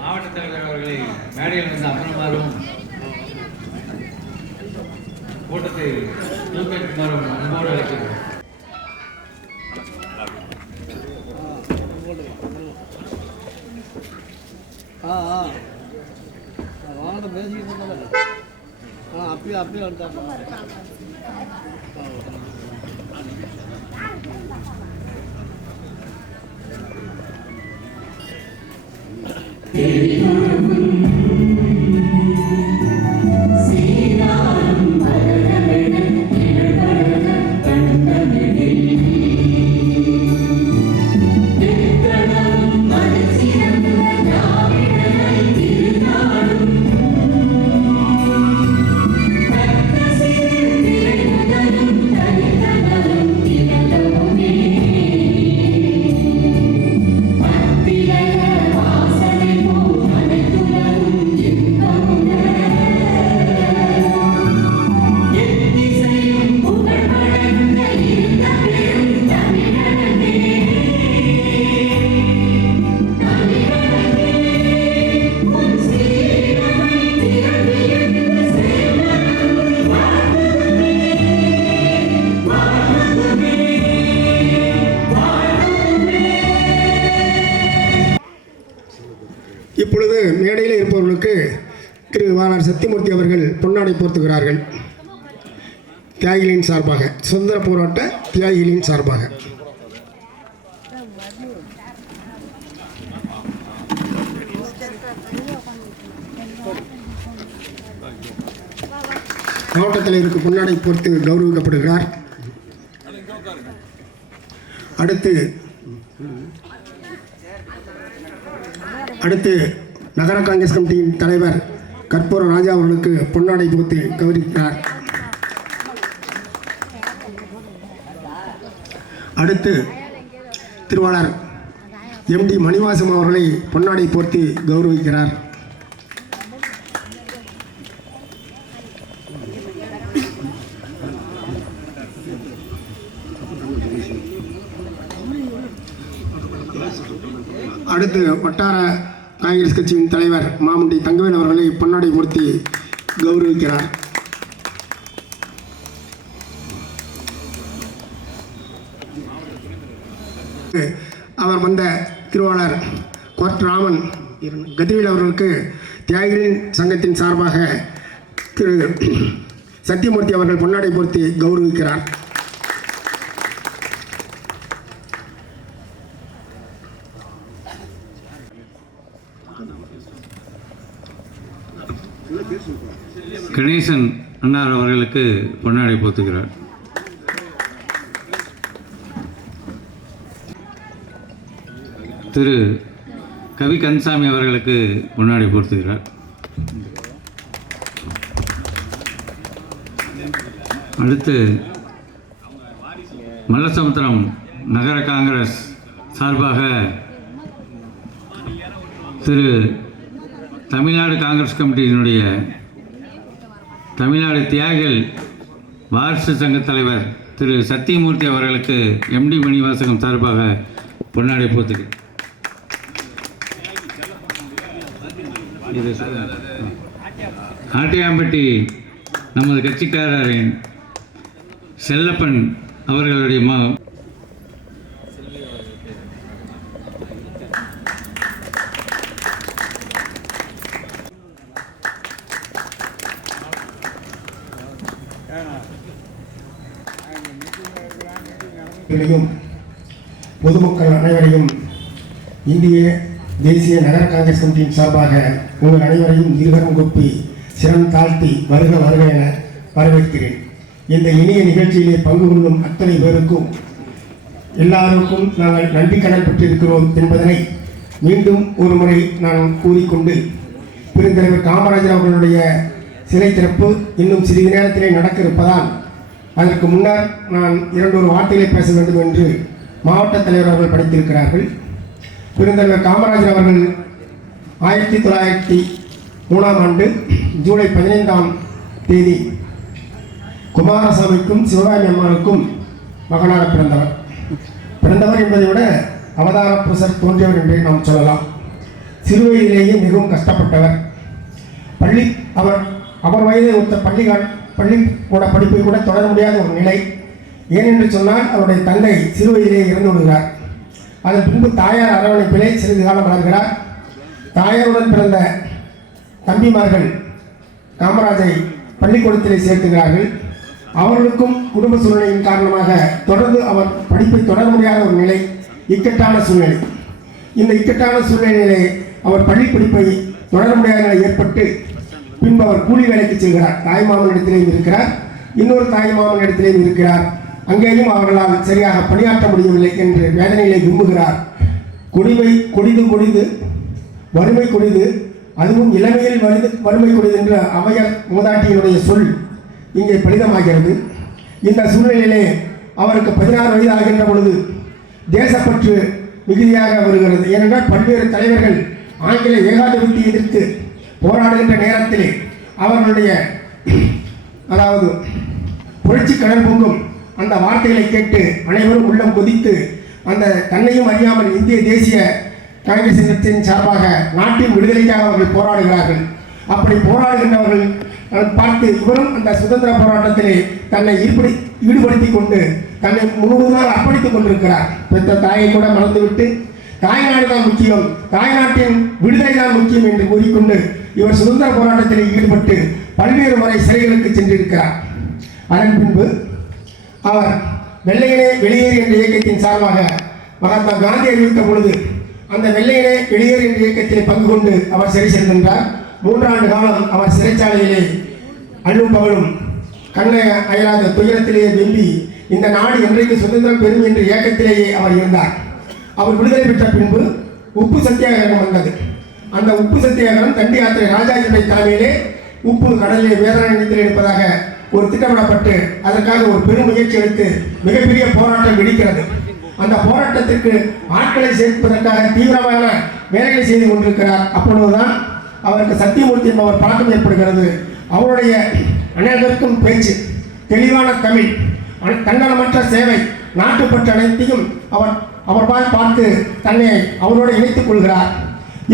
மாவட்ட தலைவர் அவர்களை மேடையில் இருந்து அமருமாறும் கூட்டத்தை தூக்கேற்றுமாறும் அன்போடு அழைக்கிறேன். வாங்கிட்டு பேசிக்கிட்டு இருந்தாங்க. அப்படியே எடுத்தாங்க. இப்பொழுது மேடையில் இருப்பவர்களுக்கு திரு வானார் சத்தியமூர்த்தி அவர்கள் பொன்னாடை போர்த்துகிறார்கள். தியாகிகளின் சார்பாக, சுதந்திர போராட்ட தியாகிகளின் சார்பாக. மாவட்ட தலைவருக்கு பொன்னாடை போர்த்து கௌரவிக்கப்படுகிறார். அடுத்து நகர காங்கிரஸ் கமிட்டியின் தலைவர் கற்பூர ராஜா அவர்களுக்கு பொன்னாடை போர்த்தி கௌரவிக்கிறார். அடுத்து திருவாளர் MD மணிவாசம் அவர்களை பொன்னாடை போர்த்தி கௌரவிக்கிறார். அடுத்து வட்டார காங்கிரஸ் கட்சியின் தலைவர் மாமுண்டி தங்கவேல் அவர்களை பொன்னாடை போர்த்தி கௌரவிக்கிறார். அவர் வந்த திருவாளர் கோர்ட் ராமன் கதிரவேல் அவர்களுக்கு தியாகிகளின் சங்கத்தின் சார்பாக திரு சத்தியமூர்த்தி அவர்கள் பொன்னாடை போர்த்தி கௌரவிக்கிறார். கணேசன் அன்னார் அவர்களுக்கு பொன்னாடை போர்த்துகிறார். திரு கவி கந்தசாமி அவர்களுக்கு பொன்னாடை போர்த்துகிறார். அடுத்து மல்லசமுத்திரம் நகர காங்கிரஸ் சார்பாக திரு தமிழ்நாடு காங்கிரஸ் கமிட்டியினுடைய தமிழ்நாடு தியாகிகள் வாரிசு சங்க தலைவர் திரு சத்தியமூர்த்தி அவர்களுக்கு MD மணிவாசகம் சார்பாக பொன்னாடை போர்த்துகிறார். இது ஆட்டியாம்பட்டி நமது கட்சிக்காரரின் செல்லப்பன் அவர்களுடைய பொதுமக்கள் அனைவரையும் இந்திய தேசிய நகர காங்கிரஸ் கமிட்டியின் சார்பாக உங்கள் அனைவரையும் இருகரம் கூப்பி சிரம் தாழ்த்தி வருக வருக என வரவேற்கிறேன். இந்த இனிய நிகழ்ச்சியிலே பங்கு கொள்ளும் அத்தனை பேருக்கும் எல்லாருக்கும் நாங்கள் நன்றி கடன் பெற்றிருக்கிறோம் என்பதனை மீண்டும் ஒரு முறை நான் கூறிக்கொண்டு, பெருந்தலைவர் காமராஜர் அவர்களுடைய சிலை திறப்பு இன்னும் சிறிது நேரத்திலே நடக்க இருப்பதால் அதற்கு முன்னர் நான் 2 வார்த்தைகளை பேச வேண்டும் என்று மாவட்ட தலைவர் அவர்கள் படித்திருக்கிறார்கள். பெருந்தலைவர் காமராஜர் அவர்கள் 1903ஆம் ஆண்டு ஜூலை 15ஆம் தேதி குமாரசாமிக்கும் சிவகாமி அம்மாளுக்கும் மகனாக பிறந்தவர் என்பதை விட அவதார புருஷர் தோன்றியவர் என்றே நாம் சொல்லலாம். சிறுவயதிலேயே மிகவும் கஷ்டப்பட்டவர். அவர் வயதை ஒத்த பள்ளிக்கூட படிப்பை கூட தொடர முடியாத ஒரு நிலை. ஏனென்று சொன்னால் அவருடைய தந்தை சிறுவயதிலே இறந்து விடுகிறார். அதன் பின்பு தாயார் அரவணைப்பிலே சிறிது காலம் வளர்கிறார். தாயாருடன் பிறந்த தம்பிமார்கள் காமராஜை பள்ளிக்கூடத்திலே சேர்த்துகிறார்கள். அவர்களுக்கும் குடும்ப சூழ்நிலையின் காரணமாக தொடர்ந்து அவர் படிப்பை தொடர முடியாத ஒரு நிலை, இக்கட்டான சூழ்நிலை. இந்த இக்கட்டான சூழ்நிலையிலே அவர் பள்ளி படிப்பை தொடர முடியாத நிலை ஏற்பட்டு பின்பு அவர் கூலி வேலைக்கு செல்கிறார். தாய்மாமன் இடத்திலேயும் இருக்கிறார், இன்னொரு தாய்மாமன் இடத்திலேயும் இருக்கிறார். அங்கேயும் அவர்களால் சரியாக பணியாற்ற முடியவில்லை என்று வேதனையிலே விரும்புகிறார். கொடிது வறுமை கொடிது, அதுவும் இளமையில் வறுமை கொடிது என்ற ஔவையார் மூதாட்டியினுடைய சொல் இங்கே பலிதமாகிறது. இந்த சூழ்நிலையிலே அவருக்கு 16 வயது ஆகின்ற பொழுது தேசப்பற்று மிகுதியாக வருகிறது. ஏனென்றால் பல்வேறு தலைவர்கள் ஆங்கில ஏகாதிபத்தியை எதிர்த்து போராடுகின்ற நேரத்திலே அவர்களுடைய புரட்சி கடல் பொங்கும் அந்த வார்த்தைகளை கேட்டு அனைவரும் உள்ளம் கொதித்து அந்த தன்னையும் அறியாமல் இந்திய தேசிய காங்கிரஸ் கட்சியின் சார்பாக நாட்டின் விடுதலைக்காக அவர்கள் போராடுகிறார்கள். அப்படி போராடுகின்றவர்கள் பார்த்து இவரும் அந்த சுதந்திர போராட்டத்திலே தன்னை ஈடுபடுத்தி கொண்டு தன்னை முழுவதுமாக அர்ப்பணித்துக் கொண்டிருக்கிறார். பெற்ற தாயை கூட மறந்துவிட்டு தாய்நாடு தான் முக்கியம், தாய்நாட்டின் விடுதலை தான் முக்கியம் என்று கூறிக்கொண்டு இவர் சுதந்திர போராட்டத்தில் ஈடுபட்டு பல்வேறு முறை சிறைகளுக்கு சென்றிருக்கிறார். அதன் பின்பு அவர் வெள்ளையனே வெளியேறு என்ற இயக்கத்தின் சார்பாக மகாத்மா காந்தி அறிவித்த பொழுது அந்த வெள்ளையனே வெளியேறு என்ற இயக்கத்தில் பங்கு கொண்டு அவர் சிறை சென்றார். 3 ஆண்டு காலம் அவர் சிறைச்சாலையிலே அல்லும் பகலும் கண்ணை அயராத துயரத்திலேயே வெம்பி இந்த நாடு என்றைக்கு சுதந்திரம் பெறும் என்ற இயக்கத்திலேயே அவர் இருந்தார். அவர் விடுதலை பெற்ற பின்பு உப்பு சத்தியாகிரகம் வந்தது. அந்த உப்பு சத்தியாகிரகம் தண்டி யாத்திரை ராஜாஜியுடைய தலைமையிலே உப்பு கடலிலே வேதனை நிலையத்தில் எடுப்பதாக ஒரு திட்டமிடப்பட்டு அதற்காக ஒரு பெரும் முயற்சி எடுத்து மிகப்பெரிய போராட்டம் வெடிக்கிறது. அந்த போராட்டத்திற்கு ஆட்களை சேர்ப்பதற்காக தீவிரமான வேலைகளை செய்து கொண்டிருக்கிறார். அப்பொழுதுதான் அவருக்கு சத்தியமூர்த்தி என்பவர் பழக்கம் ஏற்படுகிறது. அவருடைய அனைவருக்கும் பேச்சு, தெளிவான தமிழ், தன்னலமற்ற சேவை, நாட்டுப்பற்று அனைத்தையும் அவர் பார்த்து தன்னை அவரோடு இணைத்துக் கொள்கிறார்.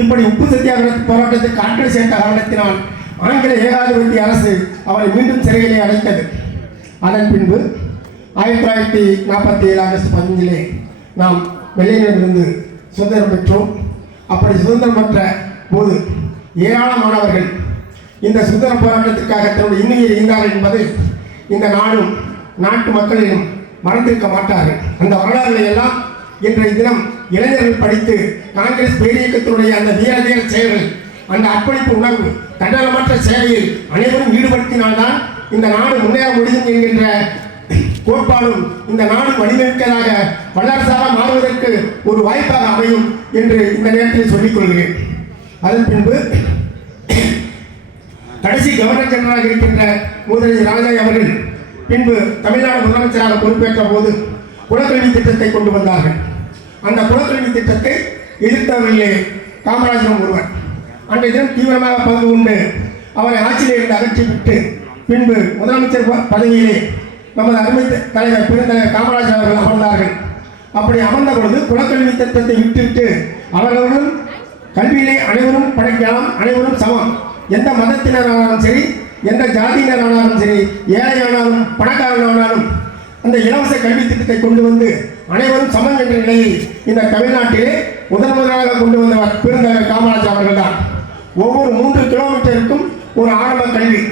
இப்படி உப்பு சத்தியாகிரக போராட்டத்துக்கு ஆட்களை சேர்த்த காரணத்தினால் ஆங்கில ஏகாதிபத்திய அரசு அவரை மீண்டும் சிறையிலே அடைத்தது. அதன் பின்பு 1947 ஆகஸ்ட் 15 நாம் வெள்ளையிலிருந்து சுதந்திரம் பெற்றோம். அப்படி சுதந்திரம் பெற்ற போது ஏராளமானவர்கள் இந்த சுதந்திர போராட்டத்திற்காக தன்னுடைய இன்னுயிரை ஈந்தார்கள் என்பதை இந்த நாடும் நாட்டு மக்களிலும் மறந்திருக்க மாட்டார்கள். அந்த வரலாறுகளை எல்லாம் இன்றைய தினம் இளைஞர்கள் படித்து காங்கிரஸ் பேரியக்கத்தினுடைய அந்த வீர செயல்கள், அந்த அர்ப்பணிப்பு உணர்வு, தன்னலமற்ற சேவையில் அனைவரும் ஈடுபடுத்தினால்தான் இந்த நாடு முன்னேற முடியும் என்கின்ற கோட்பாடும் இந்த நாடு வடிவமைக்கதாக வல்லரசாக மாறுவதற்கு ஒரு வாய்ப்பாக அமையும் என்று இந்த நேரத்தில் சொல்லிக் கொள்கிறேன். அதன் பின்பு கடைசி கவர்னர் ஜெனரலாக இருக்கின்ற முதலமைச்சர் ராஜாஜி அவர்கள் பின்பு தமிழ்நாடு முதலமைச்சராக பொறுப்பேற்ற போது குலக்கல்வி திட்டத்தை கொண்டு வந்தார்கள். அந்த குலக்கல்வி திட்டத்தை எதிர்த்தவர்களே காமராஜரும் ஒருவர். அன்றைய தினம் தீவிரமாக பங்கு கொண்டு அவரை ஆட்சியில் இருந்து அகற்றிவிட்டு பின்பு முதலமைச்சர் பதவியிலே நமது அருமை தலைவர் பெருந்தலைவர் காமராஜர் அவர்கள் அமர்ந்தார்கள். அப்படி அமர்ந்த பொழுது குலக்கல்வி திட்டத்தை விட்டுவிட்டு அவர்களும் கல்வியிலே அனைவரும் படிக்கலாம், அனைவரும் சமம், எந்த மதத்தினரானாலும் சரி, எந்த ஜாதியினரானாலும் சரி, ஏழையானாலும் பணக்காரனானாலும் அந்த இலவச கல்வி திட்டத்தை கொண்டு வந்து அனைவரும் சமம் என்ற நிலையை இந்த தமிழ்நாட்டிலே முதலாக கொண்டு வந்தவர் பெருந்தலைவர் காமராஜர் அவர்கள் தான். ஒவ்வொரு 3 கிலோமீட்டருக்கும் ஒரு ஆரம்ப கல்வி,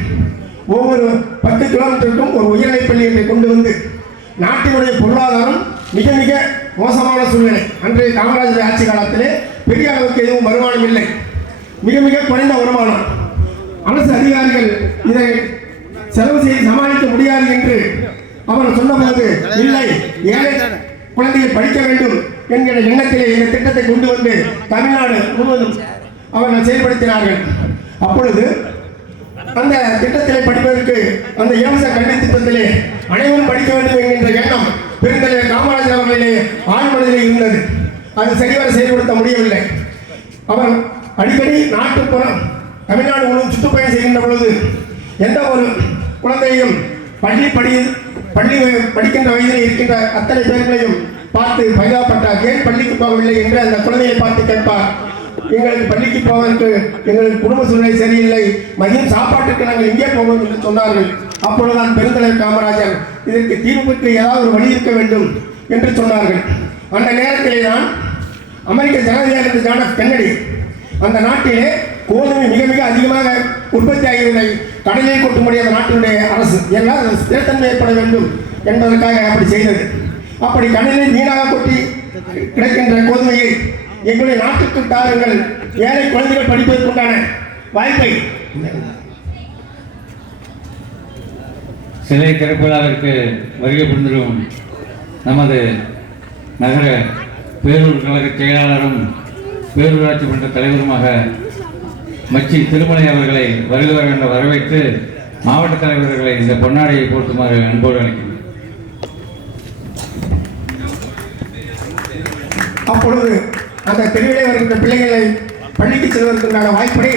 ஒவ்வொரு 10 கிலோமீட்டருக்கும் ஒரு உயர்நிலைப் பள்ளி என்று கொண்டு வந்து நாட்டினுடைய பொருளாதாரம் மிக மிக மோசமான சூழ்நிலை. அன்றைய காமராஜர் ஆட்சி காலத்திலே பெரிய அளவுக்கு எதுவும் வருமானம் இல்லை, மிக மிக குறைந்த வருமானம். அரசு அதிகாரிகள் இதை செலவு செய்து சமாளிக்க முடியாது என்று அவர் சொன்னபோது, இல்லை, ஏழை குழந்தைகள் படிக்க வேண்டும் என்கிற எண்ணத்திலே இந்த திட்டத்தை கொண்டு வந்து தமிழ்நாடு முழுவதும் அவர்கள் செயல்படுத்தினார்கள். அப்பொழுது அந்த திட்டத்திலே படிப்பதற்கு அந்த இலவச கல்வி திட்டத்திலே அனைவரும் படிக்க வேண்டும் என்கின்ற எண்ணம் பெருந்தலைவர் காமராஜர் அவர்களிலே ஆழ்மனதிலே இருந்தது. அது சரிவர செயல்படுத்த முடியவில்லை. அவர் அடிக்கடி நாட்டுப்புறம் தமிழ்நாடு முழுவதும் சுற்றுப்பயணம் செய்கின்ற பொழுது எந்த ஒரு குழந்தையும் பள்ளி படிக்கின்ற வயதில் இருக்கின்ற அத்தனை பேர்களையும் பார்த்து பரிதாபப்பட்டார். ஏன் பள்ளிக்கு போகவில்லை என்று அந்த குழந்தையை பார்த்து கேட்பார். எங்களுக்கு பள்ளிக்கு போவதற்கு எங்களுக்கு குடும்ப சூழ்நிலை சரியில்லை, மதியம் சாப்பாட்டுக்கு நாங்கள் இங்கே போவோம் என்று சொன்னார்கள். அப்பொழுதுதான் பெருந்தலைவர் காமராஜர் இதற்கு தீர்வுக்கு ஏதாவது ஒரு வழி இருக்க வேண்டும் என்று சொன்னார்கள். அந்த நேரத்திலே தான் அமெரிக்க ஜனாதிபதி ஜான் எஃப் கென்னடி அந்த நாட்டிலே கோதுமை மிக மிக அதிகமாக உற்பத்தி ஆகியதை கடலில் கொட்ட முடியாத நாட்டினுடைய அரசு எல்லாம் ஸ்திரத்தன்மை ஏற்பட வேண்டும் என்பதற்காக அப்படி செய்தது. அப்படி கடலில் வீணாக கொட்டி கிடைக்கின்ற கோதுமையை எங்களுடைய நாட்டுக்கு தாருங்கள், ஏழை குழந்தைகள் படிப்பதற்குண்டான வாய்ப்பை. சிலை திறப்புவிழாவிற்கு வருகை புரிந்திடும் நமது நகர பேரூர் கழக செயலாளரும் பேரூராட்சி மன்ற தலைவருமாக மச்சி திருமலை அவர்களை வருகிறவர் என்ற வரவேற்று மாவட்ட தலைவர்களை இந்த பொன்னாடையை போர்த்துமாறு அன்போடு அழைக்கிறேன். அப்பொழுது அந்த தெருவிலே வருகின்ற பிள்ளைகளை பள்ளிக்கு செல்வதற்குண்டான வாய்ப்பை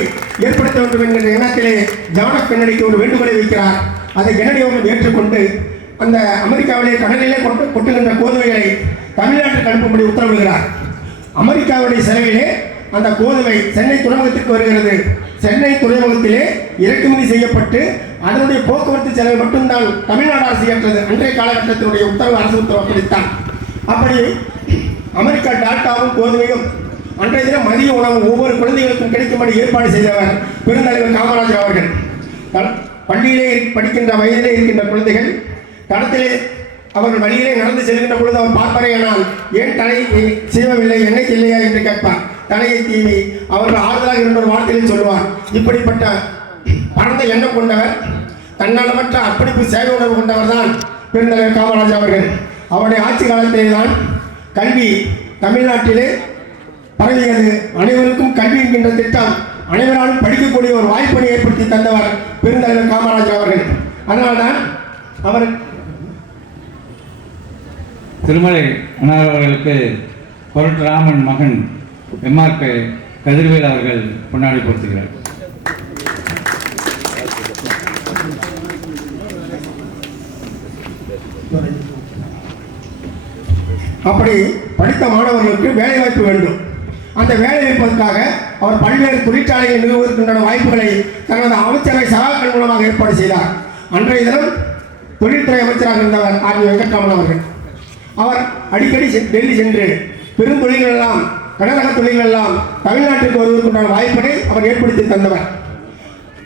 ஏற்படுத்த வேண்டும் என்கிற எண்ணத்திலே ஜான் எஃப் கென்னடிக்கு ஒரு வேண்டுகோளை வைக்கிறார். அதை கென்னடி அவர்கள் ஏற்றுக்கொண்டு அந்த அமெரிக்காவிலே கடலிலே கொட்டுகின்ற கோதுமைகளை தமிழ்நாட்டுக்கு அனுப்பும்படி உத்தரவிடுகிறார். அமெரிக்காவுடைய செலவிலே அந்த கோதுமை சென்னை துறைமுகத்திற்கு வருகிறது. சென்னை துறைமுகத்திலே இறக்குமதி செய்யப்பட்டு அதனுடைய போக்குவரத்து செலவை மட்டும்தான் தமிழ்நாடு அரசு ஏற்றது. அன்றைய காலகட்டத்தினுடைய உத்தரவு அரசு உத்தரவு அப்படித்தான். அப்படி அமெரிக்கா டால்டாவும் கோதுமையும் அன்றைய தினம் மதிய உணவு ஒவ்வொரு குழந்தைகளுக்கும் கிடைக்கும்படி ஏற்பாடு செய்தவர் பெருந்தலைவர் காமராஜர் அவர்கள். பள்ளியிலே படிக்கின்ற வயதிலே இருக்கின்ற குழந்தைகள் தடத்திலே அவர்கள் வழியிலே நடந்து செல்கின்ற பொழுது அவர் பார்ப்பாரையானால் ஏன் தலை செய்யவில்லை, எண்ணெய் இல்லையா என்று கேட்பார். தலையை தீவி அவர்கள் ஆறுதலாக இருந்த ஒரு வார்த்தையில் சொல்லுவார். இப்படிப்பட்ட பரந்த எண்ணம் கொண்டவர், தன்னலமற்ற அர்ப்பணிப்பு சேவை உணர்வு கொண்டவர் தான் பெருந்தலைவர் காமராஜர் அவர்கள். அவருடைய ஆட்சி காலத்திலே தான் கல்வி தமிழ்நாட்டிலே பரவியது. அனைவருக்கும் கல்வி என்கின்ற திட்டம், அனைவராலும் படிக்கக்கூடிய ஒரு வாய்ப்பினை ஏற்படுத்தி தந்தவர் பெருந்தலைவர் காமராஜர் அவர்கள். அதனால்தான் அவர் திருமலை அண்ணார் அவர்களுக்கு பரசுராமன் மகன் எம்ஆர் கதிர்வேல் அவர்கள் பொன்னாடி போர்த்துகிறார். அப்படி படித்த மாணவர்களுக்கு வேலைவாய்ப்பு வேண்டும். அந்த வேலைவாய்ப்பதற்காக அவர் பல்வேறு தொழிற்சாலைகளை நிறுவுவதற்குண்டான வாய்ப்புகளை தனது அமைச்சரவை சகாக்கள் மூலமாக ஏற்பாடு செய்தார். அன்றைய தினம் தொழில்துறை அமைச்சராக இருந்தவர் ஆர் வெங்கட்ராமன் அவர்கள். அவர் அடிக்கடி டெல்லி சென்று பெருந்தொழில்கள் எல்லாம், கடலக தொழில்கள் எல்லாம் தமிழ்நாட்டிற்கு வருவதற்குண்டான வாய்ப்பினை அவர் ஏற்படுத்தி தந்தவர்.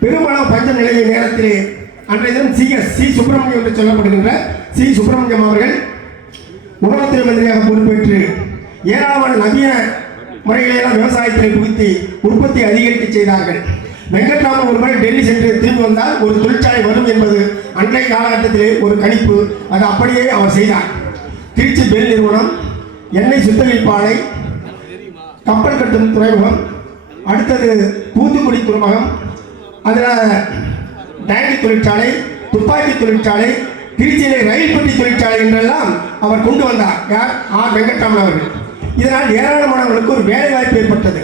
பெருமளவு பஞ்சம் நிலவிய நேரத்திலே அன்றைய தினம் சி சுப்பிரமணியம் என்று சொல்லப்படுகின்ற சி சுப்பிரமணியம் அவர்கள் உணவுத்துறை மந்திரியாக பொறுப்பேற்று ஏராளமான நவீன முறைகளெல்லாம் விவசாயத்தில் புகுத்தி உற்பத்தி அதிகரிக்க செய்தார்கள். வெங்கட்ராமன் ஒரு முறை டெல்லி சென்று திரும்பி வந்தால் ஒரு தொழிற்சாலை வரும் என்பது அன்றைய காலகட்டத்திலே ஒரு கணிப்பு. அது அப்படியே அவர் செய்தார். திருச்சி பெல் நிறுவனம், எண்ணெய் சுத்திகரிப்பு ஆலை, கப்பல் கட்டும் துறைமுகம், அடுத்தது தூத்துக்குடி துறைமுகம், அதில் டேங்கி தொழிற்சாலை, துப்பாக்கி தொழிற்சாலை, திருச்சியிலே ரயில் பெட்டி தொழிற்சாலை என்றெல்லாம் அவர் கொண்டு வந்தார். யார்? ஆர் வெங்கட்ராமன் அவர்கள். இதனால் ஏராளமானவர்களுக்கு ஒரு வேலை வாய்ப்பு ஏற்பட்டது.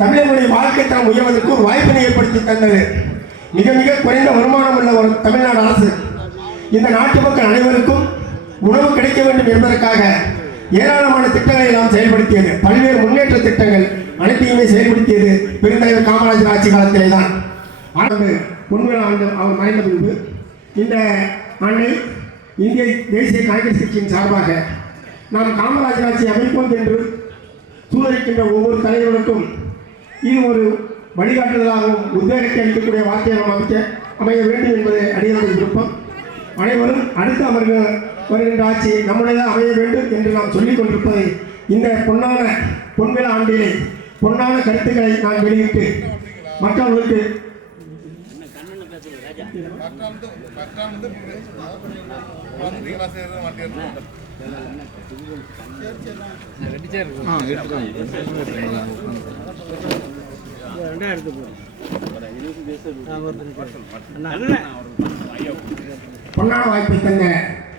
தமிழர்களுடைய வாழ்க்கை தரம் உயர்வதற்கு ஒரு வாய்ப்பினை ஏற்படுத்தி தந்தது. மிக மிக குறைந்த வருமானம் உள்ள ஒரு தமிழ்நாடு அரசு இந்த நாட்டு மக்கள் அனைவருக்கும் உணவு கிடைக்க வேண்டும் என்பதற்காக ஏராளமான திட்டங்களை நாம் செயல்படுத்தியது. பல்வேறு முன்னேற்ற திட்டங்கள் அனைத்தையுமே செயல்படுத்தியது பெருந்தலைவர் காமராஜர் ஆட்சி காலத்திலே தான். பொன்விழா ஆண்டு அவர் மறைந்த பின்பு இந்த ஆண்டை இந்திய தேசிய காங்கிரஸ் கட்சியின் சார்பாக நாம் காமராஜர் ஆட்சி அமைப்போம் என்று சூழலிக்கின்ற ஒவ்வொரு தலைவர்களுக்கும் இது ஒரு வழிகாட்டுதலாகவும் உத்வேகத்தை அளிக்கக்கூடிய வார்த்தையாக அமைய வேண்டும் என்பது அடியாளர் விருப்பம். அனைவரும் அடுத்து வருகின்ற ஆட்சி நம்முடையதாக அமைய வேண்டும் என்று நாம் சொல்லிக் கொண்டிருப்பதை இந்த பொன்விழா ஆண்டிலே பொன்னான கருத்துக்களை நான் வெளியிட்டு மற்றவர்களுக்கு பொன்னான வாய்ப்பை தந்த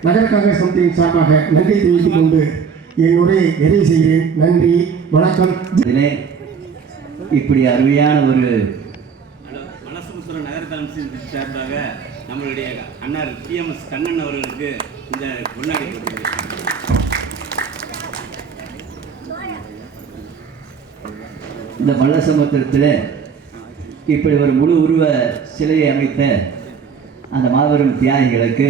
நகர காங்கிரஸ் கமிட்டியின் சார்பாக நன்றி தெரிவித்துக் கொண்டு என் உரையை நிறைவு செய்கிறேன். நன்றி, வணக்கம். இப்படி அருமையான ஒரு மனசுமுத்திரம் நகர கமிஷன் சார்பாக நம்மளுடைய அண்ணார் TMS கண்ணன் அவர்களுக்கு இந்த பொன்னாடி கொடுக்கிறது. இந்த மல்லசமுத்திரத்தில் இப்படி ஒரு முழு உருவ சிலையை அமைத்த அந்த மாபெரும் தியாகிகளுக்கு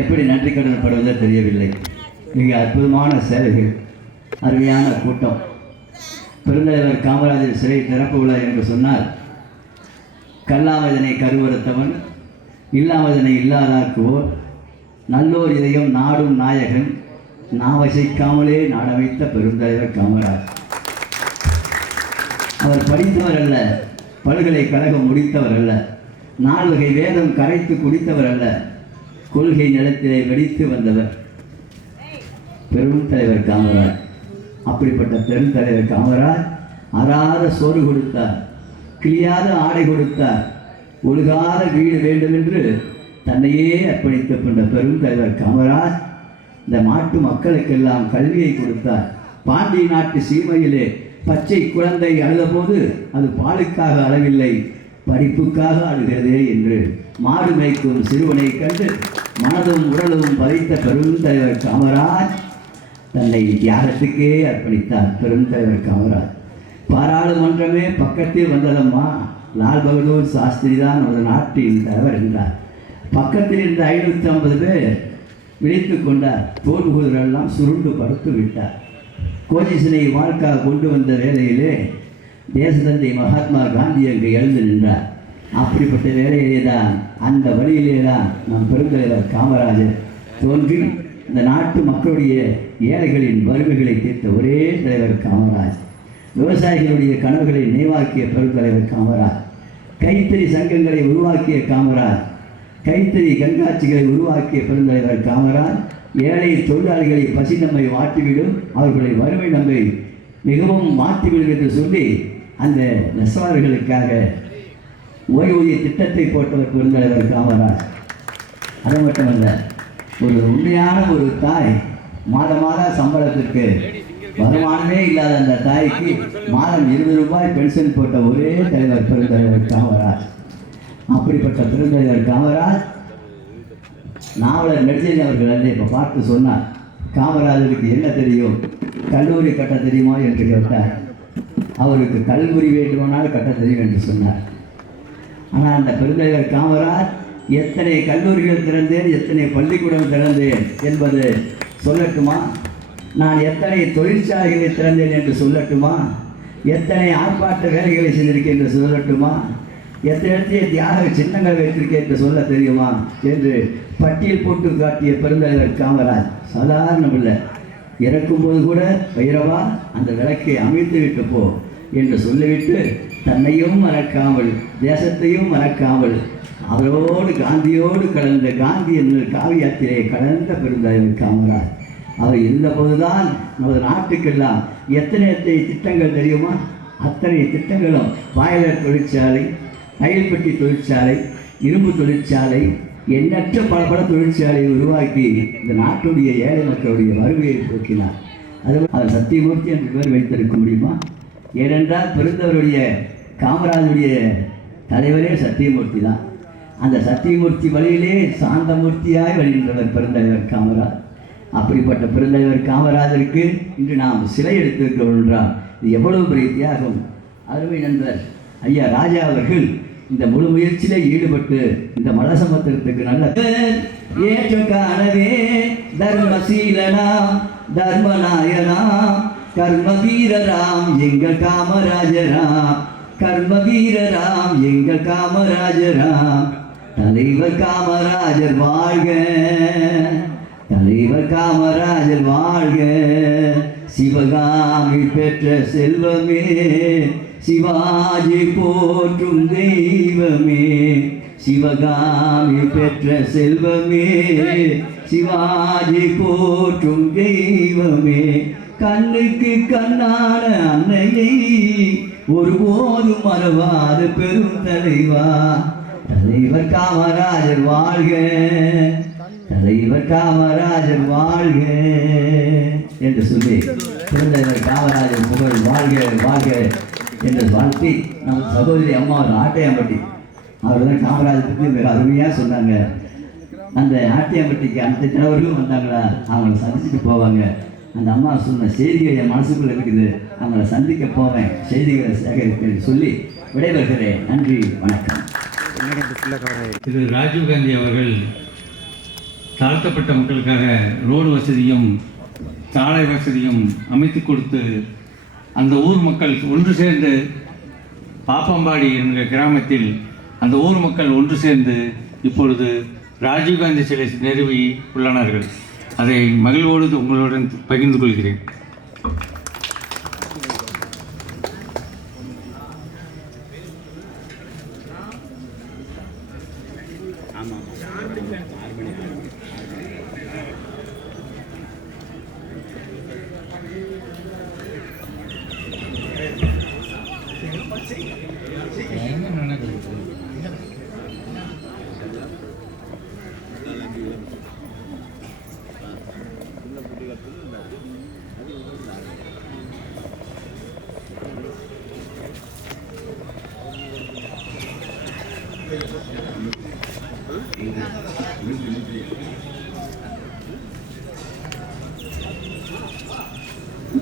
எப்படி நன்றி கடன் படுவதோ தெரியவில்லை. மிக அற்புதமான சேவைகள், அருமையான கூட்டம். பெருந்தலைவர் காமராஜர் சிலை திறப்பு விழா என்று சொன்னால் கல்லாமதனை கருவறுத்தவன், இல்லாமதனை இல்லாதாக்குவோர், நல்லோர் இதயம் நாடும் நாயகன், நாவசைக்காமலே நாடமைத்த பெருந்தலைவர் காமராஜர். அவர் படித்தவர் அல்ல, பல்கலைக்கழகம் முடித்தவர் அல்ல, 4 வகை வேதம் கரைத்து குடித்தவர் அல்ல, கொள்கை நிலத்திலே வெடித்து வந்தவர் பெரும் தலைவர் காமராஜ். அப்படிப்பட்ட பெருந்தலைவர் காமராஜ் அறாத சோறு கொடுத்தார், கிளியாத ஆடை கொடுத்தார், ஒழுகாத வீடு வேண்டும் என்று தன்னையே அர்ப்பணித்து கொண்ட பெரும் தலைவர் காமராஜ் இந்த நாட்டு மக்களுக்கெல்லாம் கல்வியை கொடுத்தார். பாண்டிய நாட்டு சீமையிலே பச்சை குழந்தை அழுதபோது அது பாலுக்காக அழவில்லை, படிப்புக்காக அழுகிறதே என்று மாடு மேய்க்கும் சிறுவனை கண்டு மனதும் உடலும் பதித்த பெருந்தலைவர் காமராஜ் தன்னை தியாகத்துக்கே அர்ப்பணித்தார். பெருந்தலைவர் காமராஜ் பாராளுமன்றமே பக்கத்தில் வந்ததம்மா, லால் பகதூர் சாஸ்திரி தான் நமது நாட்டின் தலைவர் என்றார். பக்கத்தில் இருந்த 550 பேர் விழித்து கொண்டார். போர்புகுதரெல்லாம் சுருண்டு படுத்து விட்டார். கோஜிசனை வாழ்க்காக கொண்டு வந்த வேளையிலே தேசதந்தை மகாத்மா காந்தி அங்கு எழுந்து நின்றார். அப்படிப்பட்ட வேலையிலே தான், அந்த வழியிலே தான் நம் பெருந்தலைவர் காமராஜர் தோன்றி இந்த நாட்டு மக்களுடைய ஏழைகளின் வறுமைகளை தீர்த்த ஒரே தலைவர் காமராஜ். விவசாயிகளுடைய கனவுகளை நினைவாக்கிய பெருந்தலைவர் காமராஜ். கைத்தறி சங்கங்களை உருவாக்கிய காமராஜ். கைத்தறி கண்காட்சிகளை உருவாக்கிய பெருந்தலைவர் காமராஜ் ஏழை தொழிலாளிகளை பசி நம்மை மாற்றிவிடும், அவர்களை வறுமை நம்மை மிகவும் மாற்றிவிடும் என்று சொல்லி அந்த நெசவாளர்களுக்காக ஓய்வூதிய திட்டத்தை போட்டவர் பெருந்தலைவர் காமராஜ். அது மட்டுமல்ல, ஒரு உண்மையான ஒரு தாய் மாத சம்பளத்திற்கு வருமானமே இல்லாத அந்த தாய்க்கு மாதம் 20 ரூபாய் பென்ஷன் போட்ட ஒரே தலைவர் பெருந்தலைவர் காமராஜ். அப்படிப்பட்ட பெருந்தலைவர் காமராஜ் நாவலர் நெடுஞ்செழியன் அவர்கள் இப்போ பார்த்து சொன்னார், காமராஜருக்கு என்ன தெரியும், கல்லூரி கட்ட தெரியுமா என்று கேட்டார். அவருக்கு கல்லூரி வேண்டுமானால் கட்ட தெரியும் என்று சொன்னார். ஆனால் அந்த பெருந்தலைவர் காமராஜ் எத்தனை கல்லூரிகள் திறந்தேன், எத்தனை பள்ளிக்கூடம் திறந்தேன் என்பது சொல்லட்டுமா? நான் எத்தனை தொழிற்சாலைகளை திறந்தேன் என்று சொல்லட்டுமா? எத்தனை ஆர்ப்பாட்ட வேலைகளை செய்திருக்கேன் என்று சொல்லட்டுமா? எத்தனை தியாக சின்னங்கள் வைத்திருக்கேன் என்று சொல்ல தெரியுமா என்று பட்டியல் போட்டு காட்டிய பெருந்தலைவர் காமராஜ் சாதாரணமில்லை. இறக்கும்போது கூட வைரவா அந்த விளக்கை அமைத்து விட்டு போ என்று சொல்லிவிட்டு தன்னையும் மறக்காமல் தேசத்தையும் மறக்காமல் அவரோடு காந்தியோடு கலந்த காந்தி என்ற காவியத்திலே கலந்த பெருந்தலைவர் காமராஜ். அவர் இருந்தபோதுதான் நமது நாட்டுக்கெல்லாம் எத்தனை திட்டங்கள் தெரியுமா? அத்தனை திட்டங்களும் பாய்லர் தொழிற்சாலை, ரயில் பெட்டி தொழிற்சாலை, இரும்பு தொழிற்சாலை, எண்ணற்ற பல தொழிற்சாலையை உருவாக்கி இந்த நாட்டுடைய ஏழை மக்களுடைய வறுமையை போக்கினார். அவர் சத்தியமூர்த்தி என்று பேர் வைத்திருக்க முடியுமா? ஏனென்றால் பிறந்தவருடைய காமராஜுடைய தலைவரே சத்தியமூர்த்தி தான். அந்த சத்தியமூர்த்தி வழியிலே சாந்தமூர்த்தியாய் வருகின்றவர் பெருந்தலைவர் காமராஜ். அப்படிப்பட்ட பெருந்தலைவர் காமராஜருக்கு இன்று நாம் சிலை எடுத்திருக்கிறோம் என்றால் இது எவ்வளவு பெரிய தியாகம். அருமை நண்பர் ஐயா ராஜா அவர்கள் இந்த முழு முயற்சியிலே ஈடுபட்டு இந்த மலசமுத்திரத்துக்கு நல்ல ஏற்ற காணவே தர்மசீலனா தர்மநாயனா கர்ம வீரராம் எங்கள் காமராஜராம், கர்ம வீரராம் எங்கள் காமராஜராம். தலைவர் காமராஜர் வாழ்க, தலைவர் காமராஜர் வாழ்க. சிவகாமி பெற்ற செல்வமே, சிவாஜி போற்றும் தெய்வமே. சிவகாமி பெற்ற செல்வமே, சிவாஜி போற்றும் தெய்வமே. கண்ணுக்கு கண்ணான அன்னையை ஒருபோதும் மறவாத பெரும் தலைவா. தலைவர் காமராஜர் வாழ்க, தலைவர் காமராஜர் வாழ்க என்று சொல்லி பெருந்தலைவர் காமராஜர் புகழ் வாழ்க வாழ்க என்று வாழ்த்தி நம் சகோதரி அம்மா ஆட்டையாம்பட்டி அவர் தான் காமராஜர் பற்றி மிக அருமையாக சொன்னாங்க. அந்த ஆட்டையாம்பட்டிக்கு அந்த தலைவர்களும் வந்தாங்களா, அவங்கள சந்திச்சுட்டு போவாங்க. அந்த அம்மா சொன்ன செய்திகள் என் மனசுக்குள்ள இருக்குது, அவங்கள சந்திக்க போவேன், செய்திகளை சேகரிக்க சொல்லி விடைபெறுகிறேன். நன்றி, வணக்கம். திரு ராஜீவ்காந்தி அவர்கள் தாழ்த்தப்பட்ட மக்களுக்காக ரோடு வசதியும் சாலை வசதியும் அமைத்து கொடுத்து அந்த ஊர் மக்கள் ஒன்று சேர்ந்து பாப்பம்பாடி என்கிற கிராமத்தில் அந்த ஊர் மக்கள் ஒன்று சேர்ந்து இப்பொழுது ராஜீவ்காந்தி சிலை நிறுவி உள்ளனர்கள். அதை மகிழ்வோடு உங்களுடன் பகிர்ந்து கொள்கிறேன்.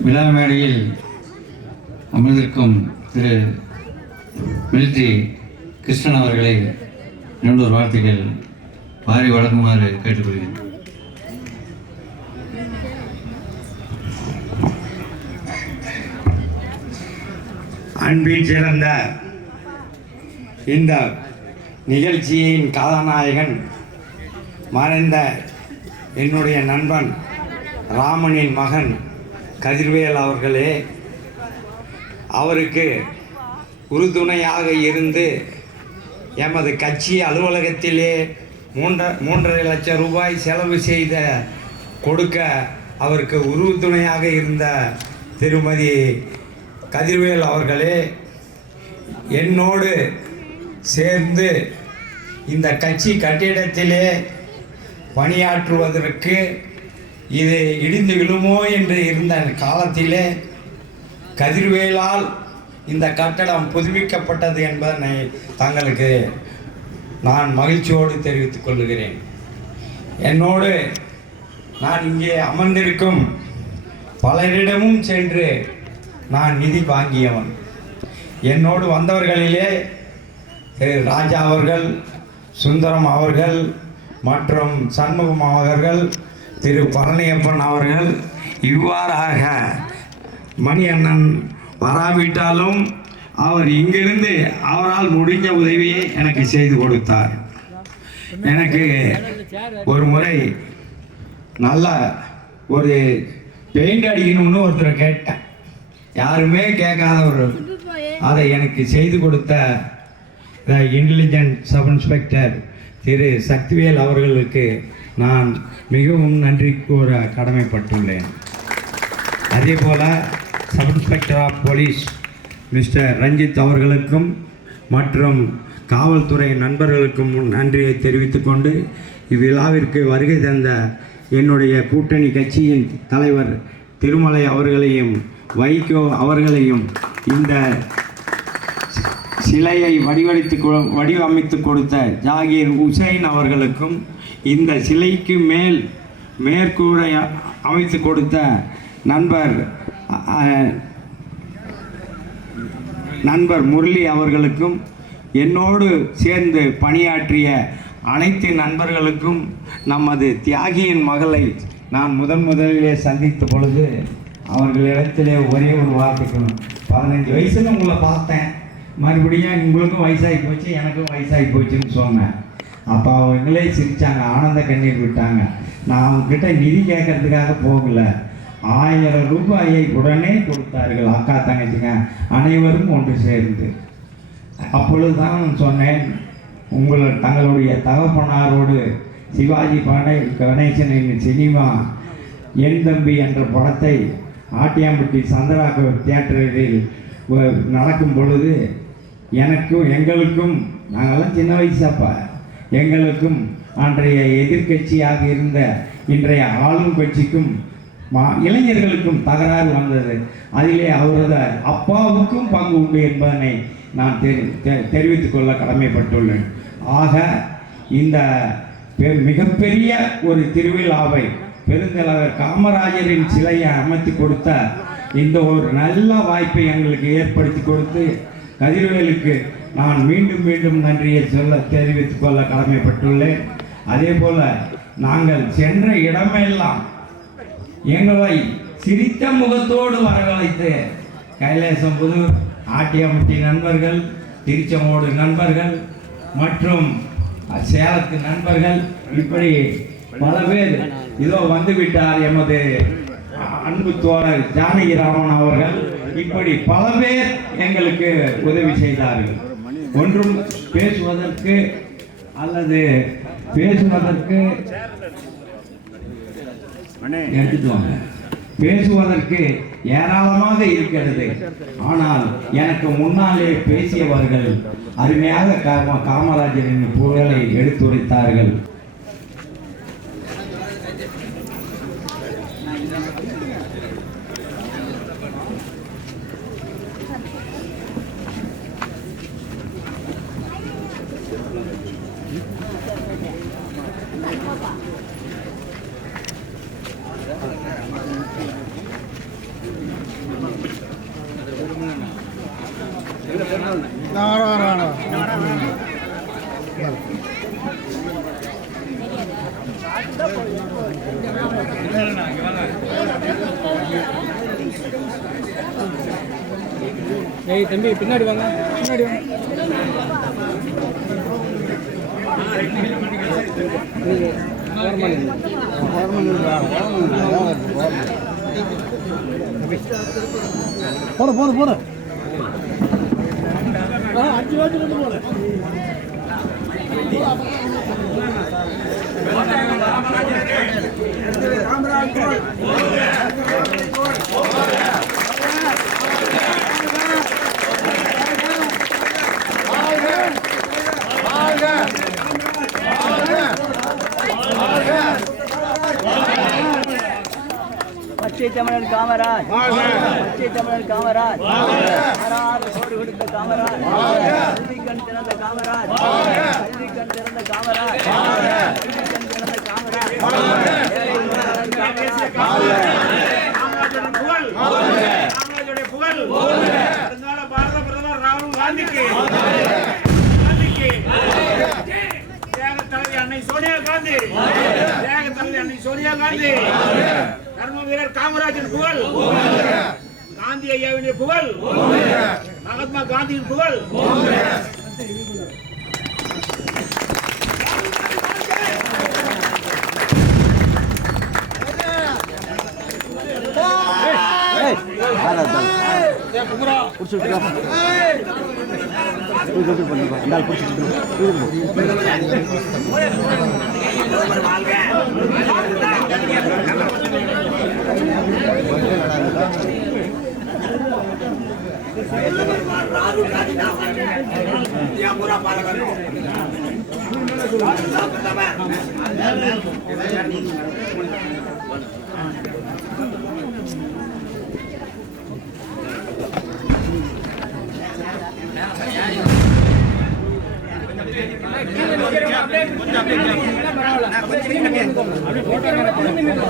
விழா மேடையில் அமர்ந்திருக்கும் திரு மிலிட்ரி கிருஷ்ணன் அவர்களை இன்னொரு வார்த்தைகள் பாரி வழங்குமாறு கேட்டுக்கொள்கிறேன். அன்பில் சிறந்த இந்த நிகழ்ச்சியின் கதாநாயகன் மறைந்த என்னுடைய நண்பன் ராமனின் மகன் கதிர்வேல் அவர்களே, அவருக்கு உறுதுணையாக இருந்து எமது கட்சி அலுவலகத்திலே மூன்றரை லட்சம் ரூபாய் செலவு செய்த கொடுக்க அவருக்கு உறுதுணையாக இருந்த திருமதி கதிர்வேல் அவர்களே, என்னோடு சேர்ந்து இந்த கட்சி கட்டிடத்திலே பணியாற்றுவதற்கு இது இடிந்து விழுமோ என்று இருந்த காலத்திலே கதிர்வேலால் இந்த கட்டடம் புதுப்பிக்கப்பட்டது என்பதனை தங்களுக்கு நான் மகிழ்ச்சியோடு தெரிவித்துக் கொள்கிறேன். என்னோடு நான் இங்கே அமர்ந்திருக்கும் பலரிடமும் சென்று நான் நிதி வாங்கியவன். என்னோடு வந்தவர்களிலே திரு ராஜா அவர்கள், சுந்தரம் அவர்கள் மற்றும் சண்முகம் அவர்கள், திரு பழனியப்பன் அவர்கள், இவ்வாறாக மணி அண்ணன் வராவிட்டாலும் அவர் இங்கிருந்து அவரால் முடிஞ்ச உதவியை எனக்கு செய்து கொடுத்தார். எனக்கு ஒரு முறை நல்ல ஒரு பெயிண்ட் அடிக்கணும்னு ஒருத்தர் கேட்டேன். யாருமே கேட்காதவர் அதை எனக்கு செய்து கொடுத்த இன்டெலிஜென்ட் சப் இன்ஸ்பெக்டர் திரு சக்திவேல் அவர்களுக்கு நான் மிகவும் நன்றி கூற கடமைப்பட்டுள்ளேன். அதே போல் sub inspector of police mister Ranjith அவர்களுக்கும் மற்றும் காவல்துறை நண்பர்களுக்கும் நன்றியை தெரிவித்துக்கொண்டு இவ்விழாவிற்கு வருகை தந்த என்னுடைய கூட்டணி கட்சியின் தலைவர் திருமலை அவர்களையும் வைகோ அவர்களையும் இந்த சிலையை வடிவமைத்து கொடுத்த ஜாகீர் உசைன் அவர்களுக்கும் இந்த சிலைக்கு மேற்கூரை அமைத்து கொடுத்த நண்பர் முரளி அவர்களுக்கும் என்னோடு சேர்ந்து பணியாற்றிய அனைத்து நண்பர்களுக்கும் நமது தியாகியின் மகளை நான் முதலிலே சந்தித்த பொழுது அவர்களிடத்திலே ஒரே ஒரு வார்த்தைக்கணும், 15 வயசுல உங்களை பார்த்தேன், மறுபடியும் உங்களுக்கும் வயசாகி போச்சு எனக்கும் வயசாகி போச்சுன்னு சொன்னேன். அப்போ அவங்களே சிரித்தாங்க, ஆனந்த கண்ணீர் விட்டாங்க. நான் அவங்கக்கிட்ட நிதி கேட்கறதுக்காக போகலை, 1000 ரூபாயை உடனே கொடுத்தார்கள் அக்கா தங்கச்சிங்க அனைவரும் ஒன்று சேர்ந்து. அப்பொழுது தான் சொன்னேன், தங்களுடைய தகப்பனாரோடு சிவாஜி கணேசனின் சினிமா என் தம்பி என்ற படத்தை ஆட்டியாம்பட்டி சந்திராக்கு தியேட்டரில் நடக்கும் பொழுது எங்களுக்கும் நாங்கள்லாம் சின்ன வயசாப்பா, எங்களுக்கும் அன்றைய எதிர்கட்சியாக இருந்த இன்றைய ஆளும் கட்சிக்கும் இளைஞர்களுக்கும் தகராறு வந்தது. அதிலே அவரது அப்பாவுக்கும் பங்கு உண்டு என்பதனை நான் தெரிவித்துக் கொள்ள கடமைப்பட்டுள்ளேன். ஆக இந்த மிகப்பெரிய ஒரு திருவிழாவை பெருந்தலைவர் காமராஜரின் சிலையை அமைத்து கொடுத்த இந்த ஒரு நல்ல வாய்ப்பை எங்களுக்கு ஏற்படுத்தி கொடுத்து கதிர்வேலுக்கு நான் மீண்டும் மீண்டும் நன்றியை தெரிவித்துக் கொள்ள கடமைப்பட்டுள்ளேன். அதே போல நாங்கள் சென்ற இடமெல்லாம் எங்களை சிரித்த முகத்தோடு வரவழைத்து கைலாசம்புதூர், ஆட்டியாம்பட்டி நண்பர்கள், திருச்செங்கோடு நண்பர்கள் மற்றும் சேலத்து நண்பர்கள், இப்படி பல பேர் இதோ வந்துவிட்டார் எமது அன்பு தோழர் ஜானகிராமன் அவர்கள், இப்படி பல பேர் எங்களுக்கு உதவி செய்தார்கள். ஒன்றும் பேசுவதற்கு பேசுவதற்கு ஏராளமாக இருக்கிறது. ஆனால் எனக்கு முன்னாலே பேசியவர்கள் அருமையாக காமராஜரின் புகழை எடுத்துரைத்தார்கள். ஏய் தம்பி பின்னாடி வாங்க, பின்னாடி வாங்க. போட போட போட 5 வாட்டி போட. பச்சை தமிழன் காமராஜ், பச்சை தமிழன் காமராஜ், ஆறாறு சோறு கொடுத்த காமராஜ், கல்வி கண் திறந்த காமராஜ், கல்வி கண் திறந்த காமராஜ், கல்வி கண் திறந்த காமராஜ், ஏழை மகன் காமராஜரின் புகழ், காமராஜருடைய புகழ், வருங்கால பாரத பிரதமர் ராகுல் காந்திக்கு, தியாக தலைவி அன்னை சோனியா காந்தி, தியாக தலைவி அன்னை சோனியா காந்தி, கர்ம வீரர் காமராஜின் புகழ், காந்தி ஐயாவின் புகழ், மகாத்மா காந்தியின் புகழ்.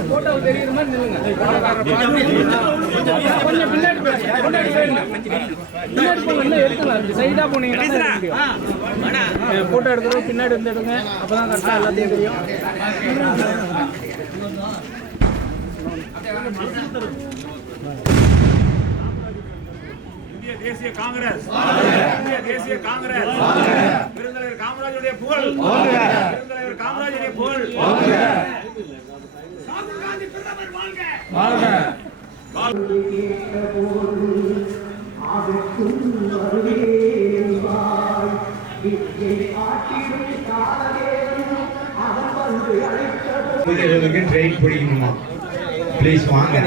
போட்டோ தெரியுற மாதிரி நில்லுங்க. கொஞ்சம் பின்னாடி போங்க, எடுத்துக்கலாம். சைடா போனீங்கன்னா போட்டோ எடுக்கிறோம். பின்னாடி வந்து எடுங்க, அப்பதான் கரெக்டா எல்லாத்தையும் தெரியும். இந்திய தேசிய காங்கிரஸ், இந்திய தேசிய காங்கிரஸ், பெருந்தலைவர் காமராஜருடைய புகழ், பெருந்தலைவர் காமராஜருடைய புகழ். ராகுல் காந்தி பிரதமர் வாழ்க. ட்ரெயின் பிடிக்கணுமா? ப்ளீஸ் வாங்க.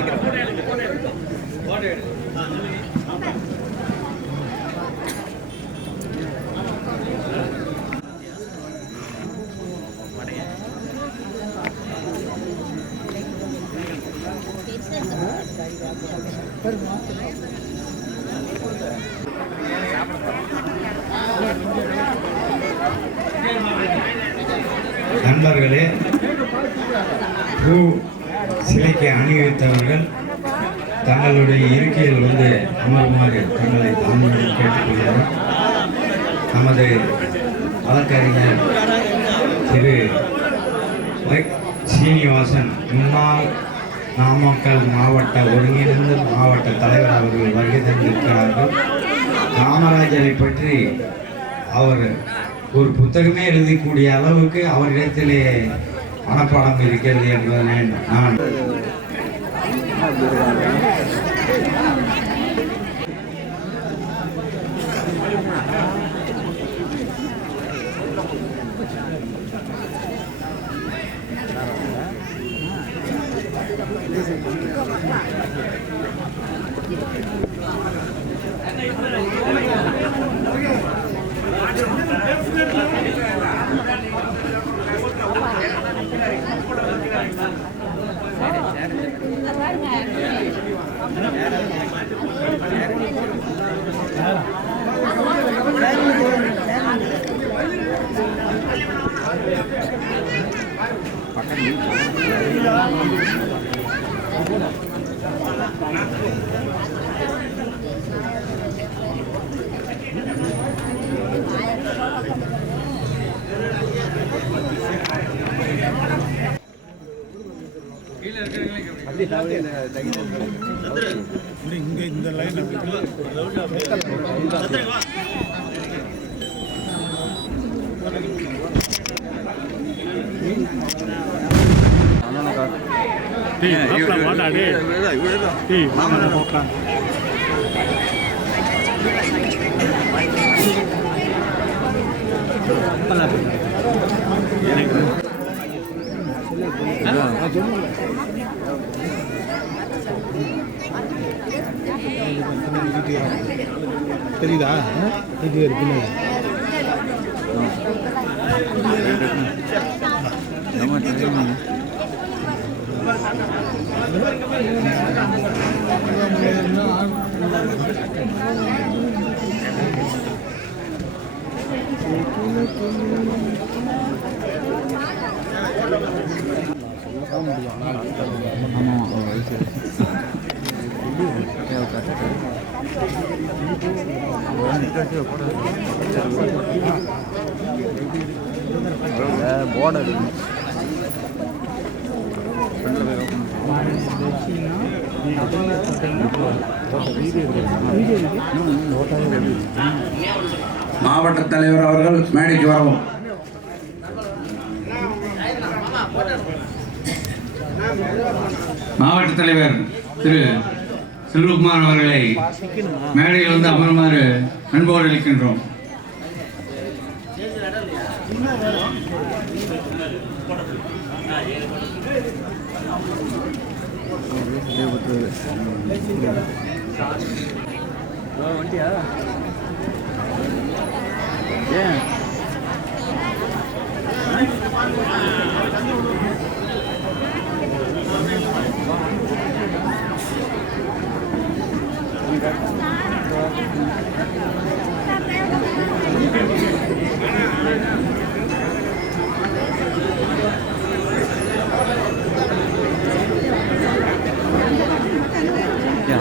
நண்பர்களே, பூ சிலைக்கு அணிவித்தவர்கள் தங்களுடைய இருக்கையில் வந்து அமருமாறு தங்களை தாழ்மையுடன் கேட்டுக்கொள்கிறோம். நமது வழக்கறிஞர் திரு சீனிவாசன், முன்னாள் நாமக்கல் மாவட்ட ஒருங்கிணைந்த மாவட்ட தலைவர் அவர்கள் வருகை தந்திருக்கிறார்கள். காமராஜரை பற்றி அவர் ஒரு புத்தகமே எழுதக்கூடிய அளவுக்கு அவரிடத்திலே மனப்பாடம் இருக்கிறது என்பதனை நான் இந்த லைன் தெரியுதா இது இருக்குன்னு border. மாவட்ட தலைவர் அவர்கள் மேடைக்கு வரவும். மாவட்ட தலைவர் திரு செல்வகுமார் அவர்களை மேடையில் வந்து அமருமாறு அன்போடு அளிக்கின்றோம். வண்டியா ஏன்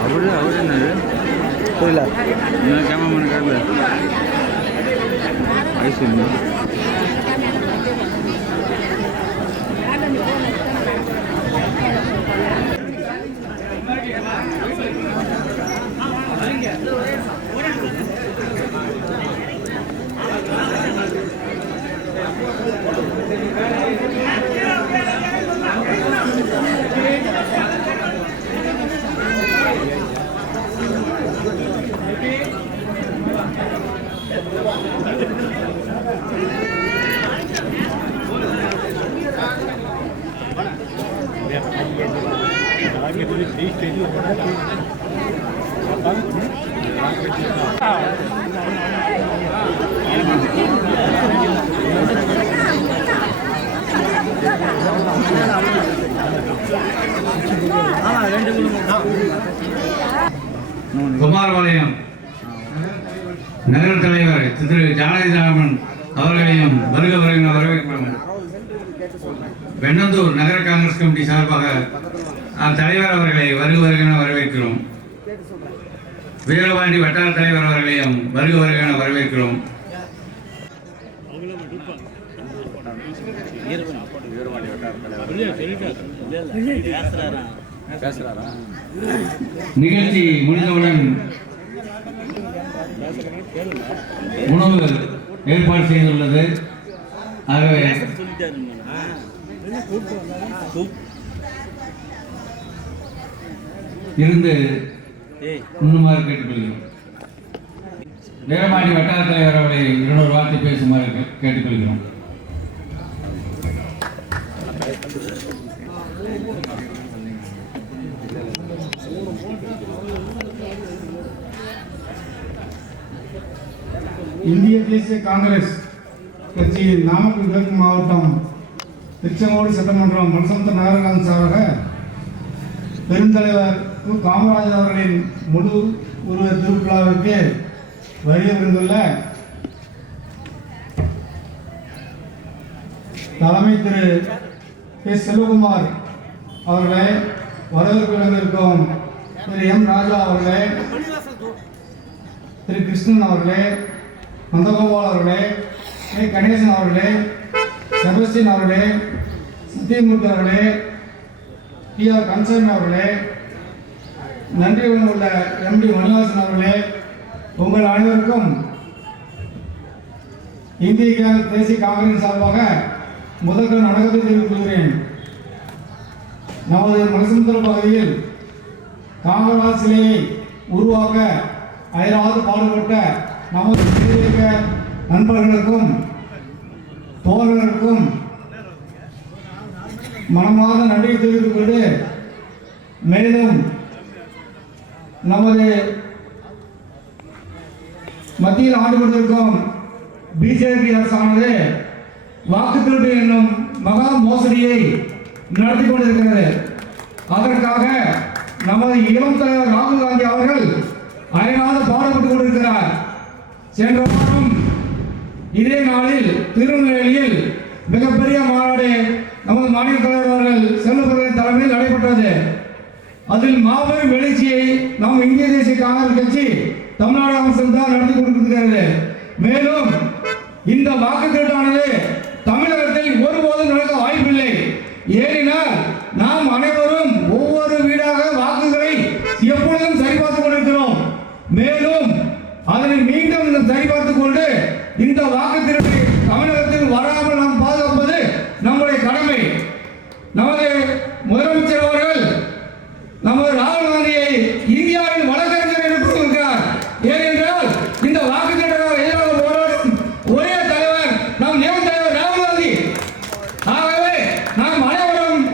அவரு என்னது புரியல கேமராமேன் கேட்கல ஐஸ் குமாரபாளையம் நகர தலைவர் திரு ஜானகிராமன் அவர்களையும் வருக வருகிற வரவேற்கிறோம். வெண்ணந்தூர் நகர காங்கிரஸ் கமிட்டி சார்பாக தலைவர் அவர்களை வருக வருகிற வரவேற்கிறோம். வீரபாண்டி வட்டார தலைவர் அவர்களையும் வருக வருகிற வரவேற்கிறோம். நிகழ்ச்சி முடிந்தவுடன் உணவு ஏற்பாடு செய்துள்ளது. ஆகவே இருந்து உண்ணுமாறு கேட்டுக்கொள்கிறோம். வீரபாண்டி வட்டார தலைவர் அவர்களை 200 வார்த்தை பேசுமாறு கேட்டுக்கொள்கிறோம். இந்திய தேசிய காங்கிரஸ் கட்சியின் நாமக்கல் கிழக்கு மாவட்டம் திருச்செங்கோடு சட்டமன்றம் மனசமுத்திர நகர காங்கிரஸ் சார்பாக பெருந்தலைவர் கு. காமராஜர் அவர்களின் முழு உருவ திருவிழாவிற்கு வருகை புரிந்துள்ள தலைமை திரு கே. செல்வகுமார் அவர்களே, வரவேற்பு வந்திருக்கும் திரு எம். ராஜா அவர்களே, திரு கிருஷ்ணன் அவர்களே, நந்தகோபால் அவர்களே, கே. கணேசன் அவர்களே, செபஸ்டின் அவர்களே, சத்தியமூர்த்தி அவர்களே, டி. ஆர். கன்சர்ன் அவர்களே, நன்றியுடன் உள்ள எம்.டி. மணிவாசன் அவர்களே, உங்கள் அனைவருக்கும் இந்திய தேசிய காங்கிரஸ் சார்பாக முதல்கள் வணக்கத்தை தெரிவித்துக் கொள்கிறேன். நமது மனசமுத்திர பகுதியில் காமராஜ் சிலையை உருவாக்க அயராது பாடுபட்ட நமது நண்பர்களுக்கும் தோழர்களுக்கும் மனமார்ந்த நன்றியை தெரிவித்துக் கொண்டு மேலும் நமது மத்தியில் ஆண்டு கொண்டிருக்கும் பிஜேபி அரசானது வாக்கு திருட்டு என்னும் மகா மோசடியை நடத்தி கொண்டிருக்கிறது. அதற்காக நமது இளம் தலைவர் ராகுல் காந்தி அவர்கள் அயராத பாடுபட்டுக் கொண்டிருக்கிறார். சென்ற வாரம் இதே நாளில் திருநெல்வேலியில் மிகப்பெரிய மாநாடு நமது மாநில தலைவர் அவர்கள் செல்வபிரதன் தலைமையில் நடைபெற்றது. அதில் மாபெரும் எழுச்சியை நாம் இந்திய தேசிய காங்கிரஸ் கட்சி தமிழ்நாடு அரசு தான் நடத்தி கொண்டிருக்கிறது. மேலும் இந்த வாக்கு திருட்டானது தமிழகத்தில் ஒருபோதும் நடக்க வாய்ப்பில்லை. ஏனென்றால் நாம் அனைவரும் ஒவ்வொரு வீடாக வாக்குகளை எப்பொழுதும் சரிபார்த்துக் கொண்டிருக்கிறோம். மேலும் அதனை மீண்டும் சரிபார்த்துக் கொண்டு இந்த வாக்கு திருட்டை தமிழகத்தில் வராமல் நாம் பாதுகாப்பது நம்முடைய கடமை. நமது முதலமைச்சர் அவர்கள் நமது ராகுல் காந்தியை இந்தியாவின் வழக்கறிஞர் என்று கூறியிருக்கிறார். ஏனென்றால் இந்த வாக்கு திருட்டுக்கு எதிராக போராடும் ஒரே தலைவர் நம் நேம் தலைவர் ராகுல் காந்தி. ஆகவே நாம் அனைவரும்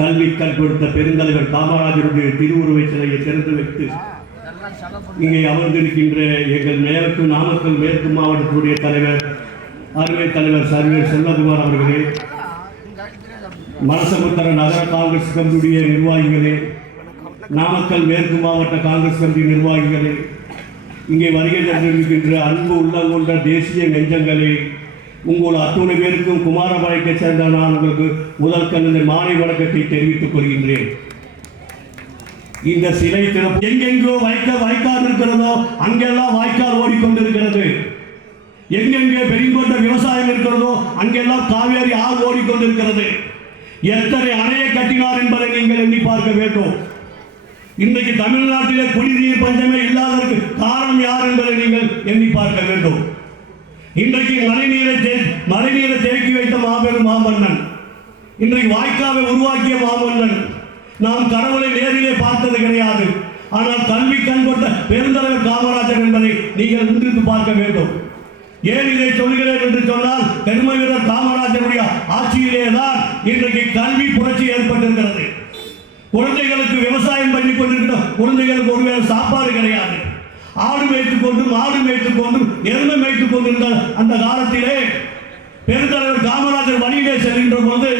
கல்வி கற்படுத்த பெருந்தலைவர் காமராஜருடைய திருவுருவச் சிலையை திறந்து வைத்து இங்கே அமர்ந்திருக்கின்ற எங்கள் நாமக்கல் மேற்கு மாவட்டத்துடைய தலைவர் அருமை தலைவர் சர்வேர் செல்வகுமார் அவர்களே, மலசமுத்திர நகர காங்கிரஸ் கமிட்டியுடைய நிர்வாகிகளே, நாமக்கல் மேற்கு மாவட்ட காங்கிரஸ் கமிட்டி நிர்வாகிகளே, இங்கே வருகை தந்திருக்கின்ற அன்பு உள்ளம் கொண்ட தேசிய நெஞ்சங்களே, உங்கள் அத்துணை பேருக்கும் குமாரபாளையத்தை சேர்ந்த நான் உங்களுக்கு முதல் கண்ணு மாலை வணக்கத்தை தெரிவித்துக் கொள்கின்றேன். இந்த சிலை திறப்பு எங்கெங்கோ வாய்க்கால் இருக்கிறதோ அங்கெல்லாம் வாய்க்கால் ஓடிக்கொண்டிருக்கிறது. எங்கெங்கே பெருங்கொண்ட விவசாயம் இருக்கிறதோ அங்கெல்லாம் காவேரி ஆறு ஓடிக்கொண்டிருக்கிறது. எத்தனை அணையை கட்டினார் என்பதை நீங்கள் எண்ணி பார்க்க வேண்டும். இன்றைக்கு தமிழ்நாட்டிலே குடிநீர் பஞ்சமே இல்லாததற்கு காரணம் யார் என்பதை நீங்கள் எண்ணி பார்க்க வேண்டும். இன்றைக்கு மழைநீரை தேக்கி வைத்த மாபெரும் மாமன்னன், இன்றைக்கு வாய்க்காவை உருவாக்கிய மாமன்னன். நாம் கடவுளை நேரிலே பார்த்தது கிடையாது. ஆனால் கல்வி கண் கொண்ட பெருந்தலைவர் காமராஜர் என்பதை நீங்கள் நின்று பார்க்க வேண்டும். ஏன் இதை சொல்கிறேன் என்று சொன்னால், பெருமை வீரர் காமராஜருடைய ஆட்சியிலே தான் இன்றைக்கு கல்வி புரட்சி ஏற்பட்டிருக்கிறது. குழந்தைகளுக்கு விவசாயம் பண்ணி கொண்டிருக்கிற குழந்தைகளுக்கு ஒருவேளை சாப்பாடு கிடையாது. ஆடு மேய்த்துக் கொண்டு மாடு மேய்த்துக் கொண்டு எருமை மேய்த்துக் கொண்டிருந்த அந்த காலத்திலே பெருந்தலைவர் காமராஜர் வழியிலே செல்கின்ற போது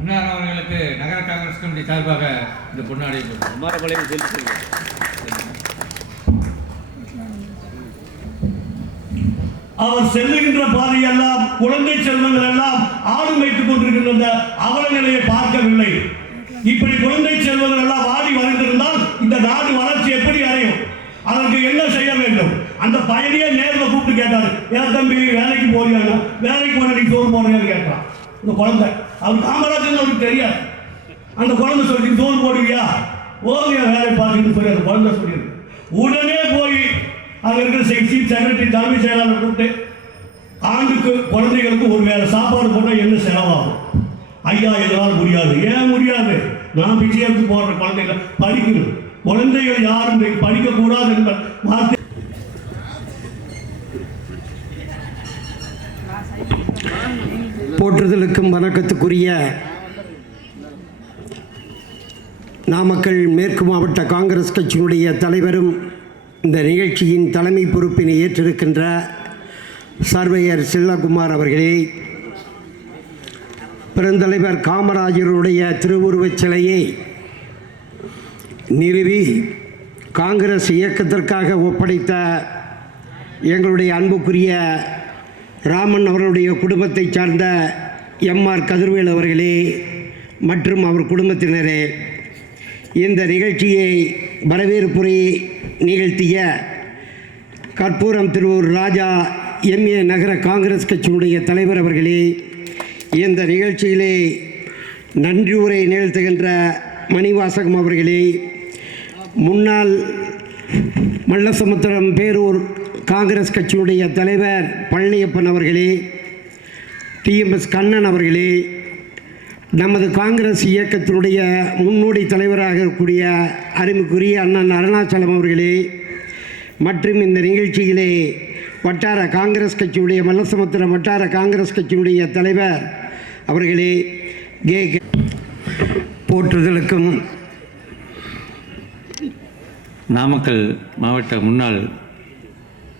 அன்னார் அவர்களுக்கு நகர காங்கிரஸ் கமிட்டி சார்பாக இந்த பொன்னாடை அவர் செல்லுகின்ற பாதையெல்லாம் குழந்தை செல்வங்கள் எல்லாம் ஆடு மேய்த்துக் கொண்டிருக்கின்ற அவல நிலையை பார்க்கவில்லை. இப்படி குழந்தை செல்வங்கள் எல்லாம் வாடி வளர்ந்திருந்தால் இந்த நாடு வளர்ச்சி எப்படி அடையும்? அதற்கு என்ன செய்ய வேண்டும்? அந்த பையனையே நேரில் கூப்பிட்டு கேட்டாரு, ஏன் தம்பி வேலைக்கு போறியாங்க, வேலைக்கு போன நீ சோறு போடுறேன்னு கேட்டான். இந்த குழந்தை அவர் காமராஜர் அவருக்கு தெரியாது. அந்த குழந்தை சொல்லி சோறு போடுவியா, ஓவியா வேலை பார்த்துன்னு சொல்லி அந்த குழந்தை சொல்லியிருக்கு. உடனே போய் அங்கே இருக்கிற சீஃப் செக்ரட்டரி தலைமை செயலாளர் கூப்பிட்டு ஆண்டுக்கு குழந்தைகளுக்கு ஒரு வேலை சாப்பாடு போட்டால் என்ன செலவாகும்? ஐயா எங்களால் முடியாது. ஏன் முடியாது? நான் பிச்சை எடுத்து போடுற குழந்தைகள் படிக்கணும். குழந்தைகள் யாரும் படிக்கக்கூடாது என்ற வார்த்தை போற்றுதலுக்கும் வணக்கத்துக்குரிய நாமக்கல் மேற்கு மாவட்ட காங்கிரஸ் கட்சியினுடைய தலைவரும் இந்த நிகழ்ச்சியின் தலைமை பொறுப்பினை ஏற்றிருக்கின்ற சர்வேயர் செல்வகுமார் அவர்களே, பெருந்தலைவர் காமராஜருடைய திருவுருவச் சிலையை நிறுவி காங்கிரஸ் இயக்கத்திற்காக ஒப்படைத்த எங்களுடைய அன்புக்குரிய ராமன் அவர்களுடைய குடும்பத்தை சார்ந்த எம்ஆர் கதிர்வேல் அவர்களே மற்றும் அவர் குடும்பத்தினரே, இந்த நிகழ்ச்சியை வரவேற்புரை நிகழ்த்திய கற்பூரம் திருவூர் ராஜா எம்ஏ நகர காங்கிரஸ் கட்சியினுடைய தலைவர் அவர்களே, இந்த நிகழ்ச்சியிலே நன்றி உரை நிகழ்த்துகின்ற மணிவாசகம் அவர்களே, முன்னாள் மல்லசமுத்திரம் பேரூர் காங்கிரஸ் கட்சியினுடைய தலைவர் பழனியப்பன் அவர்களே, டிஎம்எஸ் கண்ணன் அவர்களே, நமது காங்கிரஸ் இயக்கத்தினுடைய முன்னோடி தலைவராக இருக்கக்கூடிய அருமைக்குரிய அண்ணன் அருணாச்சலம் அவர்களே, மற்றும் இந்த நிகழ்ச்சியிலே வட்டார காங்கிரஸ் கட்சியுடைய மல்லசமுத்திரம் வட்டார காங்கிரஸ் கட்சியினுடைய தலைவர் அவர்களே, போற்றுதலுக்கும் நாமக்கல் மாவட்ட முன்னாள்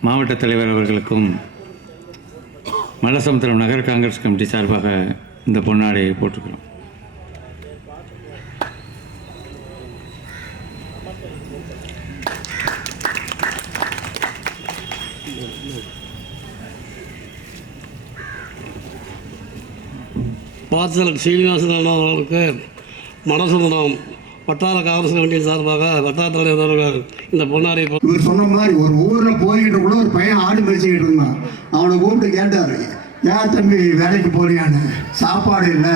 மாவட்ட தலைவர் அவர்களுக்கும் மல்லசமுத்திரம் நகர காங்கிரஸ் கமிட்டி சார்பாக இந்த பொன்னாடையை போட்டுக்கிறோம். பாத்திரல் சீனிவாசன் அவர்களுக்கு மனசுமணம் வட்டார காங்கிரஸ் கமிட்டி சார்பாக வட்டார தலைவர் இந்த பொன்னாரை இவர் சொன்ன மாதிரி ஒரு ஊரில் போய்கிட்டு கூட ஒரு பையன் ஆடு மேய்ச்சிக்கிட்டு இருந்தான். அவனை கூப்பிட்டு கேட்டார், ஏன் தம்பி வேலைக்கு போறியான்னு. சாப்பாடு இல்லை,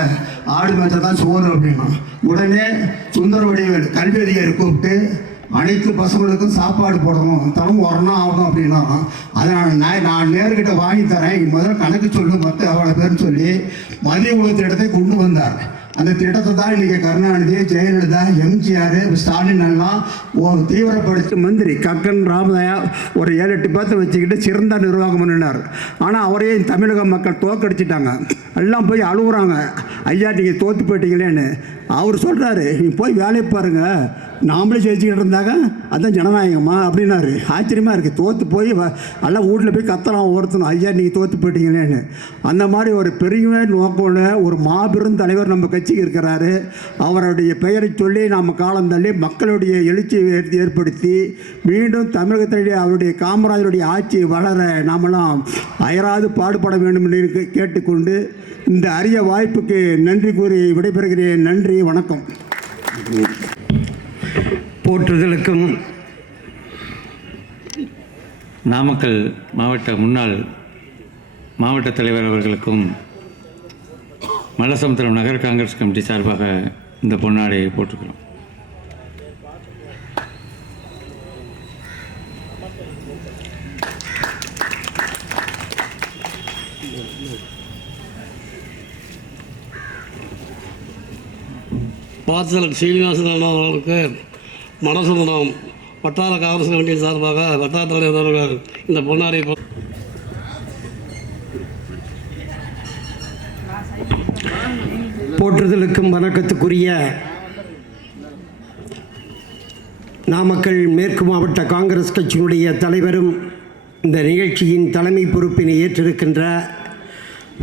ஆடு மேய்ச்சா தான் சோறு அப்படின்னா. உடனே சுந்தரவடிவேல் கல்வி அதிகாரி கூப்பிட்டு அனைத்து பசங்களுக்கும் சாப்பாடு போடணும், தரம் வரணும் ஆகணும் அப்படின்னா. அதை நான் நேர்கிட்ட வாங்கி தரேன், முதல்ல கணக்கு சொல்லு மற்ற அவ்வளோ பேர்னு சொல்லி மதிய உணவு திட்டத்தை கொண்டு வந்தார். அந்த திட்டத்தை தான் இன்றைக்கி கருணாநிதி, ஜெயலலிதா, எம்ஜிஆர், ஸ்டாலின் எல்லாம் ஒரு தீவிரப்படுத்தி மந்திரி கக்கன் ராமதயா ஒரு 7-8 பேர்த்தை வச்சுக்கிட்டு சிறந்த நிர்வாகம் பண்ணினார். ஆனால் அவரையும் தமிழக மக்கள் தோக்கடிச்சிட்டாங்க. எல்லாம் போய் அழுகுறாங்க, ஐயா நீங்கள் தோற்று போயிட்டீங்களேன்னு. அவர் சொல்கிறாரு, நீ போய் வேலையை பாருங்கள், நாமளே ஜெயிச்சுக்கிட்டு இருந்தாங்க, அதுதான் ஜனநாயகமா அப்படின்னாரு. ஆச்சரியமாக இருக்குது. தோற்று போய் எல்லாம் வீட்டில் போய் கத்தலாம் ஒருத்தணும், ஐயா நீங்கள் தோற்று போயிட்டீங்களேன்னு. அந்த மாதிரி ஒரு பெரிய நோக்கோட ஒரு மாபெரும் தலைவர் நம்ம கட்சிக்கு இருக்கிறாரு. அவருடைய பெயரை சொல்லி நாம் காலம் தள்ளி மக்களுடைய எழுச்சியை ஏற்படுத்தி மீண்டும் தமிழகத்தினுடைய அவருடைய காமராஜருடைய ஆட்சி வளர நாமெல்லாம் அயராது பாடுபட வேண்டும் என்று கேட்டுக்கொண்டு இந்த அரிய வாய்ப்புக்கு நன்றி கூறி விடைபெறுகிறேன். நன்றி, வணக்கம். போற்றுதலுக்கும் நாமக்கல் மாவட்ட முன்னாள் மாவட்ட தலைவர் அவர்களுக்கும் மல்லசமுத்திரம் நகர காங்கிரஸ் கமிட்டி சார்பாக இந்த பொன்னாடையை போட்டுக்கிறோம். பாத்திரல் சீனிவாசன் அவர்களுக்கு மனசுமணம் வட்டார காங்கிரஸ் கமிட்டி சார்பாக வட்டார தலைவர் இந்த பொன்னாரை போற்றுதலுக்கும் வணக்கத்துக்குரிய நாமக்கல் மேற்கு மாவட்ட காங்கிரஸ் கட்சியினுடைய தலைவரும் இந்த நிகழ்ச்சியின் தலைமை பொறுப்பினை ஏற்றிருக்கின்ற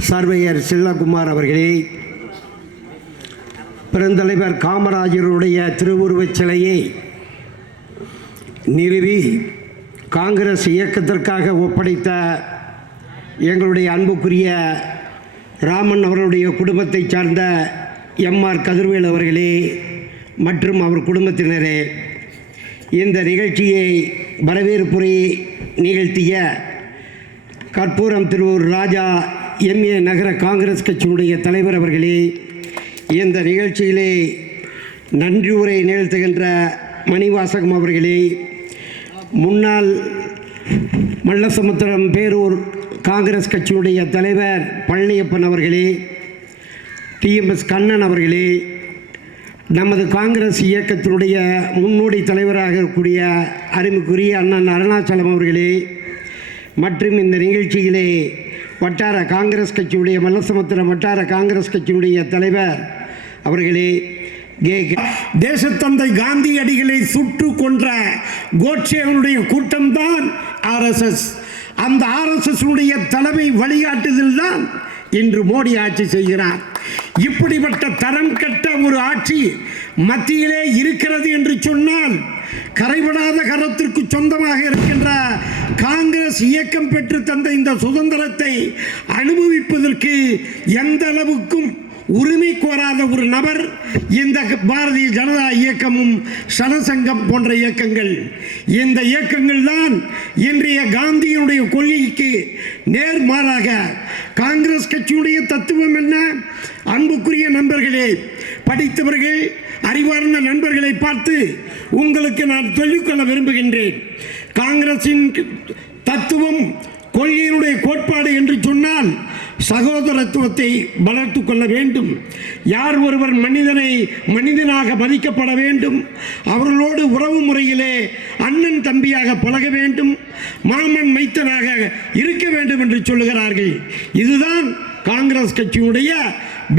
சர்வேயர் செல்லகுமார் அவர்களே, பெருந்தலைவர் காமராஜருடைய திருவுருவச் சிலையை நிறுவி காங்கிரஸ் இயக்கத்திற்காக ஒப்படைத்த எங்களுடைய அன்புக்குரிய ராமன் அவர்களுடைய குடும்பத்தை சார்ந்த எம்ஆர் கதிர்வேல் அவர்களே மற்றும் அவர் குடும்பத்தினரே, இந்த நிகழ்ச்சியை வரவேற்புரை நிகழ்த்திய கற்பூரம் திருவூர் ராஜா எம்ஏ நகர காங்கிரஸ் கட்சியினுடைய தலைவர் அவர்களே, இந்த நிகழ்ச்சியிலே நன்றி உரை நிகழ்த்துகின்ற மணிவாசகம் அவர்களே, முன்னாள் மல்லசமுத்திரம் பேரூர் காங்கிரஸ் கட்சியுடைய தலைவர் பழனியப்பன் அவர்களே, டிஎம்எஸ் கண்ணன் அவர்களே, நமது காங்கிரஸ் இயக்கத்தினுடைய முன்னோடி தலைவராக இருக்கக்கூடிய அருமைக்குரிய அண்ணன் அருணாச்சலம் அவர்களே, மற்றும் இந்த நிகழ்ச்சியிலே வட்டார காங்கிரஸ் கட்சியுடைய மல்லசமுத்திரம் வட்டார காங்கிரஸ் கட்சியுடைய தலைவர் அவர்களே, தேசத்தந்தை காந்தியடிகளை சுட்டு கொன்ற கோட்சேவனுடைய கூட்டம்தான் ஆர்எஸ்எஸ். அந்த ஆர்எஸ்எஸ் தலைமை வழிகாட்டுதல் தான் இன்று மோடி ஆட்சி செய்கிறார். இப்படிப்பட்ட தரம் கட்ட ஒரு ஆட்சி மத்தியிலே இருக்கிறது என்று சொன்னால், கரைபடாத கரத்திற்கு சொந்தமாக இருக்கின்ற காங்கிரஸ் இயக்கம் பெற்று தந்த இந்த சுதந்திரத்தை அனுபவிப்பதற்கு எந்த அளவுக்கும் உரிமை கோராத ஒரு நபர் இந்த பாரதிய ஜனதா இயக்கமும் சனசங்கம் போன்ற இயக்கங்கள். இந்த இயக்கங்கள் தான் இன்றைய காந்தியினுடைய கொள்கைக்கு நேர்மாறாக காங்கிரஸ் கட்சியுடைய தத்துவம் என்ன? அன்புக்குரிய நண்பர்களே, படித்தவர்கள், அறிவார்ந்த நண்பர்களை பார்த்து உங்களுக்கு நான் சொல்லிக்கொள்ள விரும்புகின்றேன். காங்கிரசின் தத்துவம், கொள்கையினுடைய கோட்பாடு என்று சொன்னால் சகோதரத்துவத்தை வளர்த்து கொள்ள வேண்டும். யார் ஒருவர் மனிதனை மனிதனாக மதிக்கப்பட வேண்டும், அவர்களோடு உறவு முறையிலே அண்ணன் தம்பியாக பழக வேண்டும், மாமன் மைத்தனாக இருக்க வேண்டும் என்று சொல்லுகிறார்கள். இதுதான் காங்கிரஸ் கட்சியுடைய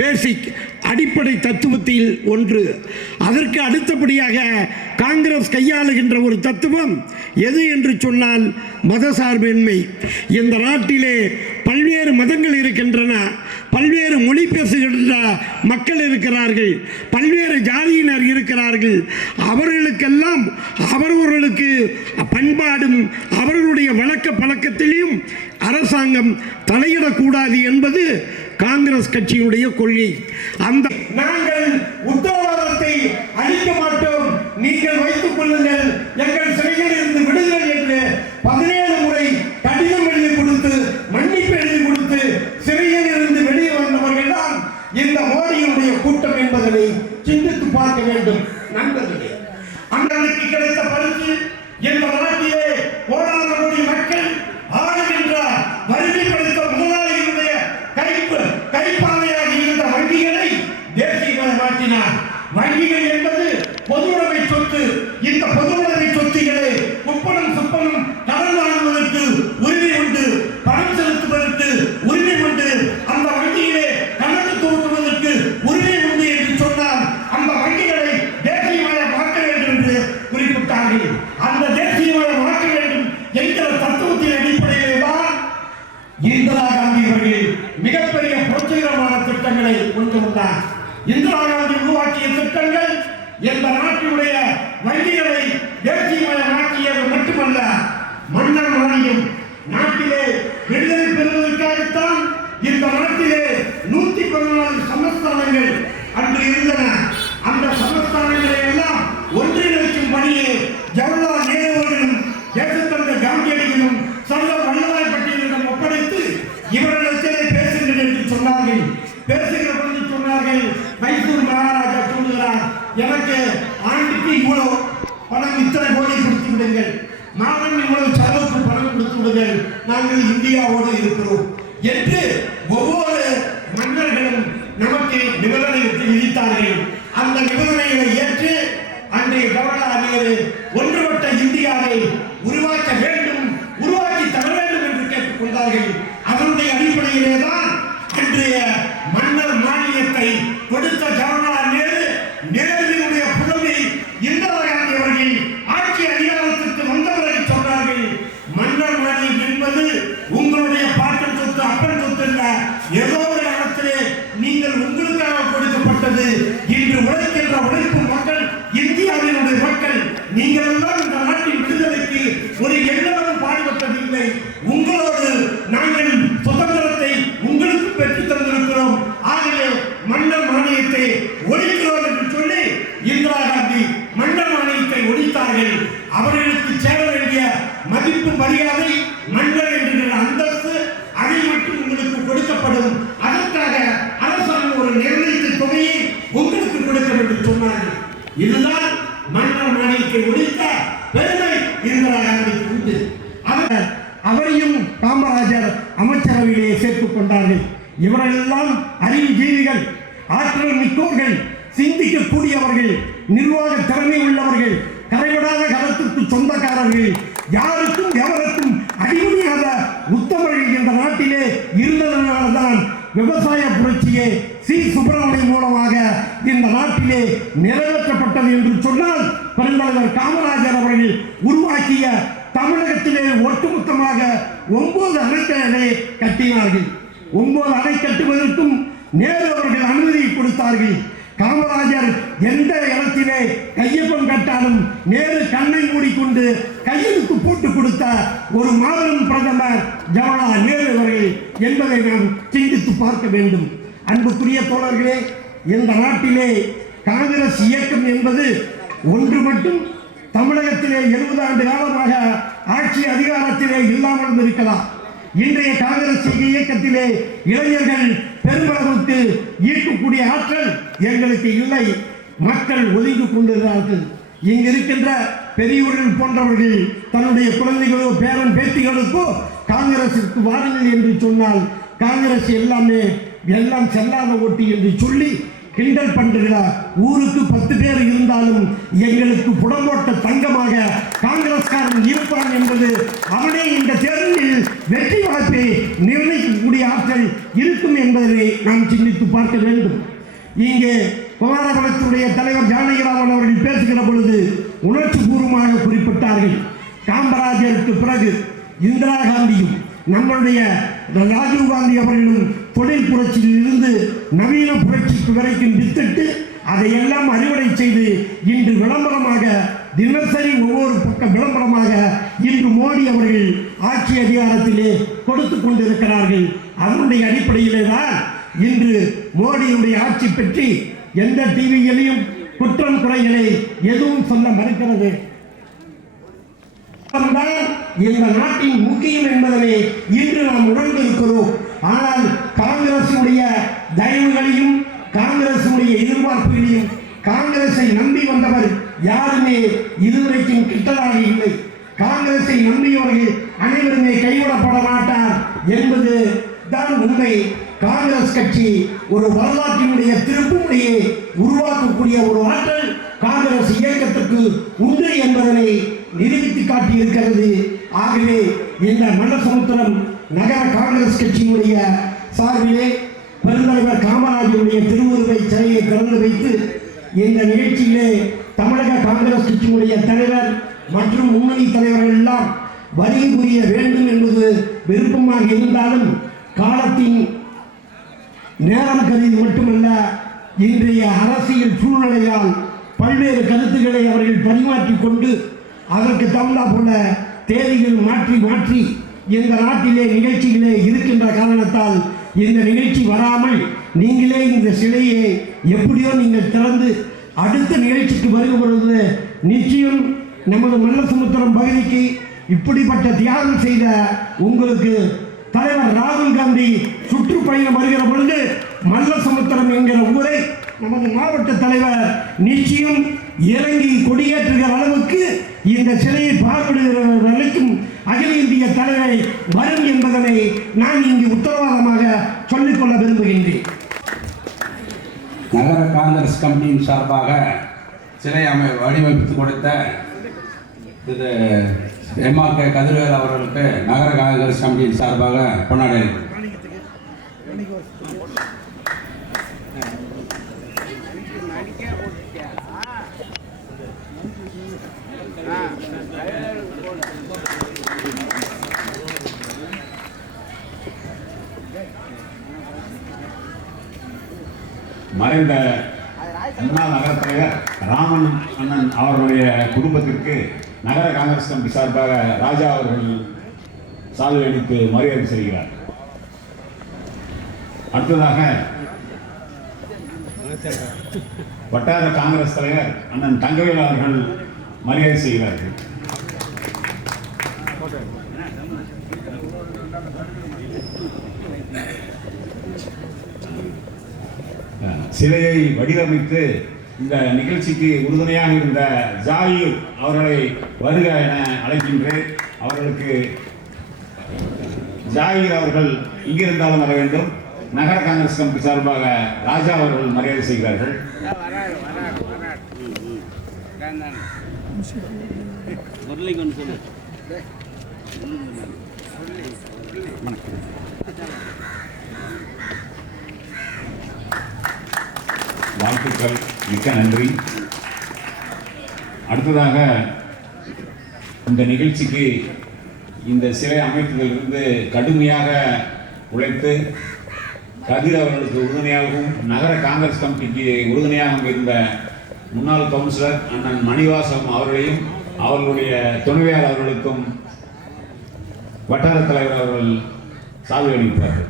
பேசிக். அடிப்படை தத்துவத்தில் ஒன்று. அதற்கு அடுத்தபடியாக காங்கிரஸ் கையாளுகின்ற ஒரு தத்துவம் எது என்று சொன்னால் மதசார்பின்மை. இந்த நாட்டிலே பல்வேறு மதங்கள் இருக்கின்றன, பல்வேறு மொழி பேசுகின்ற மக்கள் இருக்கிறார்கள், பல்வேறு ஜாதியினர் இருக்கிறார்கள். அவர்களுக்கெல்லாம் அவரவர்களுக்கு பண்பாடும் அவர்களுடைய வழக்க பழக்கத்திலையும் அரசாங்கம் தலையிடக்கூடாது என்பது காங்கிரஸ் கட்சியினுடைய கொள்கை. அந்த நாங்கள் உத்தரவாதத்தை அளிக்க மாட்டோம், நீங்கள் வைத்துக் கொள்ளுங்கள், எங்கள் சிறையில் இருந்து விடுங்கள் என்று 17 முறை கடிதம் எழுதி கொடுத்து மன்னிப்பு எழுதி கொடுத்து சிறையில் இருந்து வெளியே வந்தவர்கள் தான் இந்த மோடியினுடைய கூட்டம் என்பதனை சிந்தித்து பார்க்க வேண்டும். நண்பர்களே, அன்றைக்கு கிடைத்த பரிசு இந்த நாட்டிலே கோடான கோடி மக்கள் ஆளுகின்ற வறுமைப்படுத்த முதலாளிகளுடைய கைப்பாவையாக இருந்த வங்கிகளை தேசியமயமாக்கினார். வங்கிகள் என்பது பொதுவுடைமை சொத்து. இந்த பொதுவுடைமை சொத்துக்களை குப்பனம் சுப்பனம் கடன் வாங்குவதற்கு உரிமை உண்டு, பணம் செலுத்துவதற்கு உரிமை உண்டு, அந்த வங்கியிலே கணக்கு துவங்குவதற்கு உரிமை உண்டு என்று சொன்னால் அந்த வங்கிகளை தேசியமயமாக்க வேண்டும் என்று குறிப்பிட்டார்கள். அந்த தேசியமயமாக்க வேண்டும் என்கிற தத்துவத்தின் அடிப்படையிலே தான் இந்திரா காந்தி அவர்கள் மிகப்பெரிய புரட்சிகரமான திட்டங்களை கொண்டு வந்தார். இந்திரா காந்தி உருவாக்கிய திட்டங்கள் இந்த நாட்டினுடைய வங்கிகளை தேசியமயமாக்கியது மட்டுமல்ல, மன்னர் மானியம் நாட்டிலே விடுதலை பெறுவதற்காகத்தான் இந்த நாட்டிலே 114 சமஸ்தானங்கள் அன்று இருந்தன. அந்த சமஸ்தானங்களை எல்லாம் ஒன்றிணைக்கும் பணியை ஜவஹர்லால் நேரு அவர்களும் தேசத்தந்தை காந்தியடிகளும் சர்தார் வல்லபாய் பட்டேலிடம் ஒப்படைத்து இவர்களிடத்திலே பேசுங்கள் என்று சொன்னார்கள். பேசுகிற பொழுது சொன்னார்கள், மைசூர் மகாராஜா சொல்லுகிறார், எனக்கு ஆண்டுக்கு இவ்வளவு பணம், இத்தனை கோடி கொடுத்து விடுங்கள், மாதம் இவ்வளவு செலவுக்கு பணம் கொடுத்து விடுங்கள், நாங்கள் இந்தியாவோடு இருக்கிறோம் என்று ஒவ்வொரு மன்னர்களும் நமக்கு நிபந்தனை விதித்தார்கள். அந்த நிபந்தனைகளை ஏற்று அன்றைய ஜவஹர்லால் நேரு ஒன்றுபட்ட இந்தியாவை உருவாக்க வேண்டும், உருவாக்கி தர வேண்டும் என்று கேட்டுக்கொண்டார்கள். அதனுடைய அடிப்படையிலே தான் அன்றைய மன்னர் மானியத்தை கொடுத்த ஜவஹர்லால் நேரு, நேருவினுடைய புலமை இந்திரா காந்தி அவர்கள் ஆட்சி அதிகாரத்திற்கு வந்தவர்கள் சொன்னார்கள், மன்னர் மானியம் என்பது உங்களுடைய பாட்டன் சொத்து, அப்பன் சொத்து அல்ல, ஏதோ ஒரு இடத்திலே நீங்கள் உங்களுக்காக கொடுக்கப்பட்டது. இன்று உழைக்கின்ற உழைப்பு மக்கள், இந்தியாவினுடைய மக்கள், நீங்கள் எல்லாம் இந்த நாட்டின் விடுதலைக்கு ஒரு எண்ணமும் பாடுபட்டதில்லை. உங்களோடு நாங்கள் சுதந்திரத்தை உங்களுக்கு பெற்று தந்திருக்கிறோம். ஆகவே மன்னர் மானியத்தை ஒழிக்கிறோம் என்று சொல்லி இந்திரா காந்தி மன்னர் மானியத்தை ஒழித்தார்கள். அவர்களுக்கு சேர வேண்டிய மதிப்பு, மரியாதை, மன்னர் என்கிற அந்தஸ்து அதை மட்டும் உங்களுக்கு கொடுக்கப்படும். அதற்காக அரசாங்கம் ஒரு நிர்ணயித்த தொகையை உங்களுக்கு கொடுக்கும் என்று சொன்னார்கள். இதுதான் மன்னர் மானியத்தை ஒழித்த பெருமை இந்திரா காந்திக்கு உண்டு. அவரையும் காமராஜர் அமைச்சரவையிலே சேர்த்துக் கொண்டார்கள். இவரெல்லாம் அறிவு ஜீவிகள், ஆற்றல் மிக்கோர்கள், சிந்திக்கக்கூடியவர்கள், நிர்வாக திறமை உள்ளவர்கள், கரைவிடாத கருத்துக்கு சொந்தக்காரர்கள், யாருக்கும் எவருக்கும் அடிமையாத உத்தமர்கள் இந்த நாட்டிலே இருந்ததனால்தான் விவசாய புரட்சியே சி. சுப்பிரமணியம் மூலமாக இந்த நாட்டிலே நிறைவேற்றப்பட்டது என்று சொன்னால், பெருந்தலைவர் காமராஜர் அவர்கள் உருவாக்கிய தமிழகத்திலே ஒட்டுமொத்தமாக 9 அணைகளை கட்டினார்கள். 9 அணை கட்டுவதற்கும் நேரு அவர்கள் அனுமதி கொடுத்தார்கள். காமராஜர் எந்த இடத்திலே கையொப்பம் கட்டாலும் நேரு கண்ணை மூடிக்கொண்டு கையெழுத்து போட்டு கொடுத்த ஒரு மாபெரும் பிரதமர் ஜவஹர்லால் நேரு அவர்கள் என்பதை நாம் சிந்தித்து பார்க்க வேண்டும். அன்புக்குரிய தோழர்களே, இந்த நாட்டிலே காங்கிரஸ் இயக்கம் என்பது ஒன்று மட்டும் தமிழகத்திலே 70 ஆண்டு காலமாக ஆட்சி அதிகாரத்திலே இல்லாமல் இருக்கலாம். இன்றைய காங்கிரஸ் இயக்கத்திலே இளைஞர்கள் பெருமளவுக்கு ஈர்க்கக்கூடிய ஆற்றல் எங்களுக்கு இல்லை. மக்கள் ஒதுங்கி கொண்டிருக்கிறார்கள். இங்கு இருக்கின்ற பெரியவர்கள் போன்றவர்கள் தன்னுடைய குழந்தைகளோ பேரன் பேத்திகளுக்கோ காங்கிரசுக்கு வாருங்கள் என்று சொன்னால் காங்கிரஸ் எல்லாம் செல்லாத ஓட்டு என்று சொல்லி கிண்டல் பண்றார். ஊருக்கு 10 பேர் இருந்தாலும் எங்களுக்கு புடம்போட்ட தங்கமாக காங்கிரஸ்காரன் இருப்பான் என்பது அவனே இந்த தேர்தலில் வெற்றி வாய்ப்பை நிர்ணயிக்கக்கூடிய ஆற்றல் இருக்கும் என்பதை நாம் சிந்தித்து பார்க்க வேண்டும். இங்கே குமாரகுலத்தினுடைய தலைவர் ஜானகிராமன் அவர்கள் பேசுகிற பொழுது உணர்ச்சி பூர்வமாக குறிப்பிட்டார்கள். காமராஜருக்கு பிறகு இந்திரா காந்தியும் நம்மளுடைய ராஜீவ் காந்தி அவர்களும் தொழில் புரட்சியில் இருந்து நவீன புரட்சிக்கு வரைக்கும் வித்திட்டு அதையெல்லாம் அறுவடை செய்து இன்று விளம்பரமாக தினசரி ஒவ்வொரு பக்க விளம்பரமாக இன்று மோடி அவர்கள் ஆட்சி அதிகாரத்திலே கொடுத்து கொண்டிருக்கிறார்கள். அதனுடைய அடிப்படையிலே தான் இன்று மோடியுடைய ஆட்சி பற்றி எந்த டிவியிலையும் குற்றம் குறைகளை எதுவும் சொல்ல மறுக்கிறது. இந்த நாட்டின் முக்கியம் என்பதனை இன்று நாம் உணர்ந்திருக்கிறோம். ஆனால் காங்கிரசுடைய தயவுகளையும் காங்கிரசுடைய எதிர்பார்ப்புகளையும் காங்கிரஸை நம்பி வந்தவர் யாருமே இதுவரைக்கும் கிட்டதாக இல்லை. காங்கிரஸை நம்பியவர்கள் அனைவருமே கைவிடப்பட மாட்டார் என்பது தான் உண்மை. காங்கிரஸ் கட்சி ஒரு வரலாற்றினுடைய திருப்புமுனையை உருவாக்கக்கூடிய ஒரு ஆற்றல் காங்கிரஸ் இயக்கத்துக்கு உண்டு என்பதனை நிரூபித்து காட்டியிருக்கிறது. ஆகவே இந்த மல்லசமுத்திரம் நகர காங்கிரஸ் கட்சியினுடைய சார்பிலே பெருந்தலைவர் காமராஜருடைய திருவுருவை சிலையை திறந்து வைத்து இந்த நிகழ்ச்சியிலே தமிழக காங்கிரஸ் கட்சியினுடைய தலைவர் மற்றும் முன்னணி தலைவர்கள் எல்லாம் வருகை புரிய வேண்டும் என்பது விருப்பமாக இருந்தாலும் காலத்தின் நேரம் கருதி மட்டுமல்ல, இன்றைய அரசியல் சூழ்நிலையால் பல்வேறு கருத்துக்களை அவர்கள் பரிமாற்றிக் கொண்டு அதற்கு தகுந்தா போல தேதிகள் மாற்றி மாற்றி இந்த நாட்டிலே நிகழ்ச்சிகளே இருக்கின்ற காரணத்தால் இந்த நிகழ்ச்சி வராமல் நீங்களே இந்த சிலையை எப்படியோ நீங்கள் திறந்து அடுத்த நிகழ்ச்சிக்கு வருகிறது. நிச்சயம் நமது மல்லசமுத்திரம் பகுதிக்கு இப்படிப்பட்ட தியாகம் செய்த உங்களுக்கு தலைவர் ராகுல் காந்தி சுற்றுப்பயணம் வருகிற பொழுது மல்லசமுத்திரம் என்கிற ஊரை நமது மாவட்ட தலைவர் நிச்சயம் இறங்கி கொடியேற்றுகிற அளவுக்கு இந்த சிலையை பார்வையிடுகிற வரைக்கும் அகில இந்திய தலைவரை வரும் என்பதனை நான் இங்கு உத்தரவாதமாக சொல்லிக்கொள்ள விரும்புகின்றேன். நகர காங்கிரஸ் கமிட்டியின் சார்பாக சிலை வடிவமைத்து கொடுத்த திரு MRK கதிர்வேல் அவர்களுக்கு நகர காங்கிரஸ் கமிட்டியின் சார்பாக கொண்டாடி மறைந்த முன்னாள் நகர தலைவர் ராமன் அண்ணன் அவர்களுடைய குடும்பத்திற்கு நகர காங்கிரஸ் கமிட்டி சார்பாக ராஜா அவர்கள் சால்வை அளித்து மரியாதை செய்கிறார். அடுத்ததாக வட்டார காங்கிரஸ் தலைவர் அண்ணன் தங்கவேல் அவர்கள் மரியாதை செய்கிறார்கள். சிலையை வடிவமைத்து இந்த நிகழ்ச்சிக்கு உறுதுணையாக இருந்த ஜாயிர் அவர்களை வருக என அழைக்கின்றேன். அவர்களுக்கு ஜாயிர் அவர்கள் இங்கிருந்தாலும் வர வேண்டும். நகர காங்கிரஸ் கமிட்டி சார்பாக ராஜா அவர்கள் மரியாதை செய்கிறார்கள். வாழ்த்துக்கள், மிக்க நன்றி. அடுத்ததாக இந்த நிகழ்ச்சிக்கு இந்த சிலை அமைத்ததிலிருந்து கடுமையாக உழைத்து கதிர் அவர்களுக்கு உறுதுணையாகவும் நகர காங்கிரஸ் கமிட்டிக்கு உறுதுணையாகவும் இருந்த முன்னாள் கவுன்சிலர் அண்ணன் மணிவாசம் அவர்களையும் அவர்களுடைய துணைவியார் அவர்களுக்கும் வட்டார தலைவர் அவர்கள் சால்வை அளித்தார்கள்.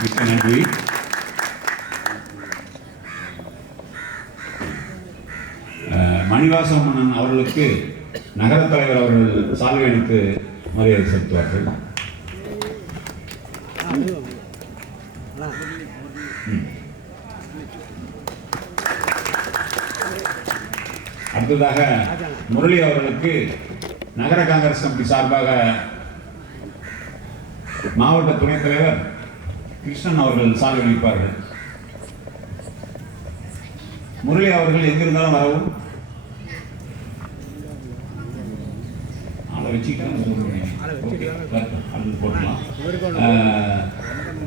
மிக்க நன்றி. மணிவாசம் அவர்களுக்கு நகர தலைவர் அவர்கள் சால்வை அளித்து மரியாதை செலுத்துவார்கள். அடுத்ததாக முரளி அவர்களுக்கு நகர காங்கிரஸ் கமிட்டி சார்பாக மாவட்ட துணைத் தலைவர் கிருஷ்ணன் அவர்கள் சாலை அளிப்பார்கள். முரளி அவர்கள் எங்கிருந்தாலும் வரவும். போடலாம்.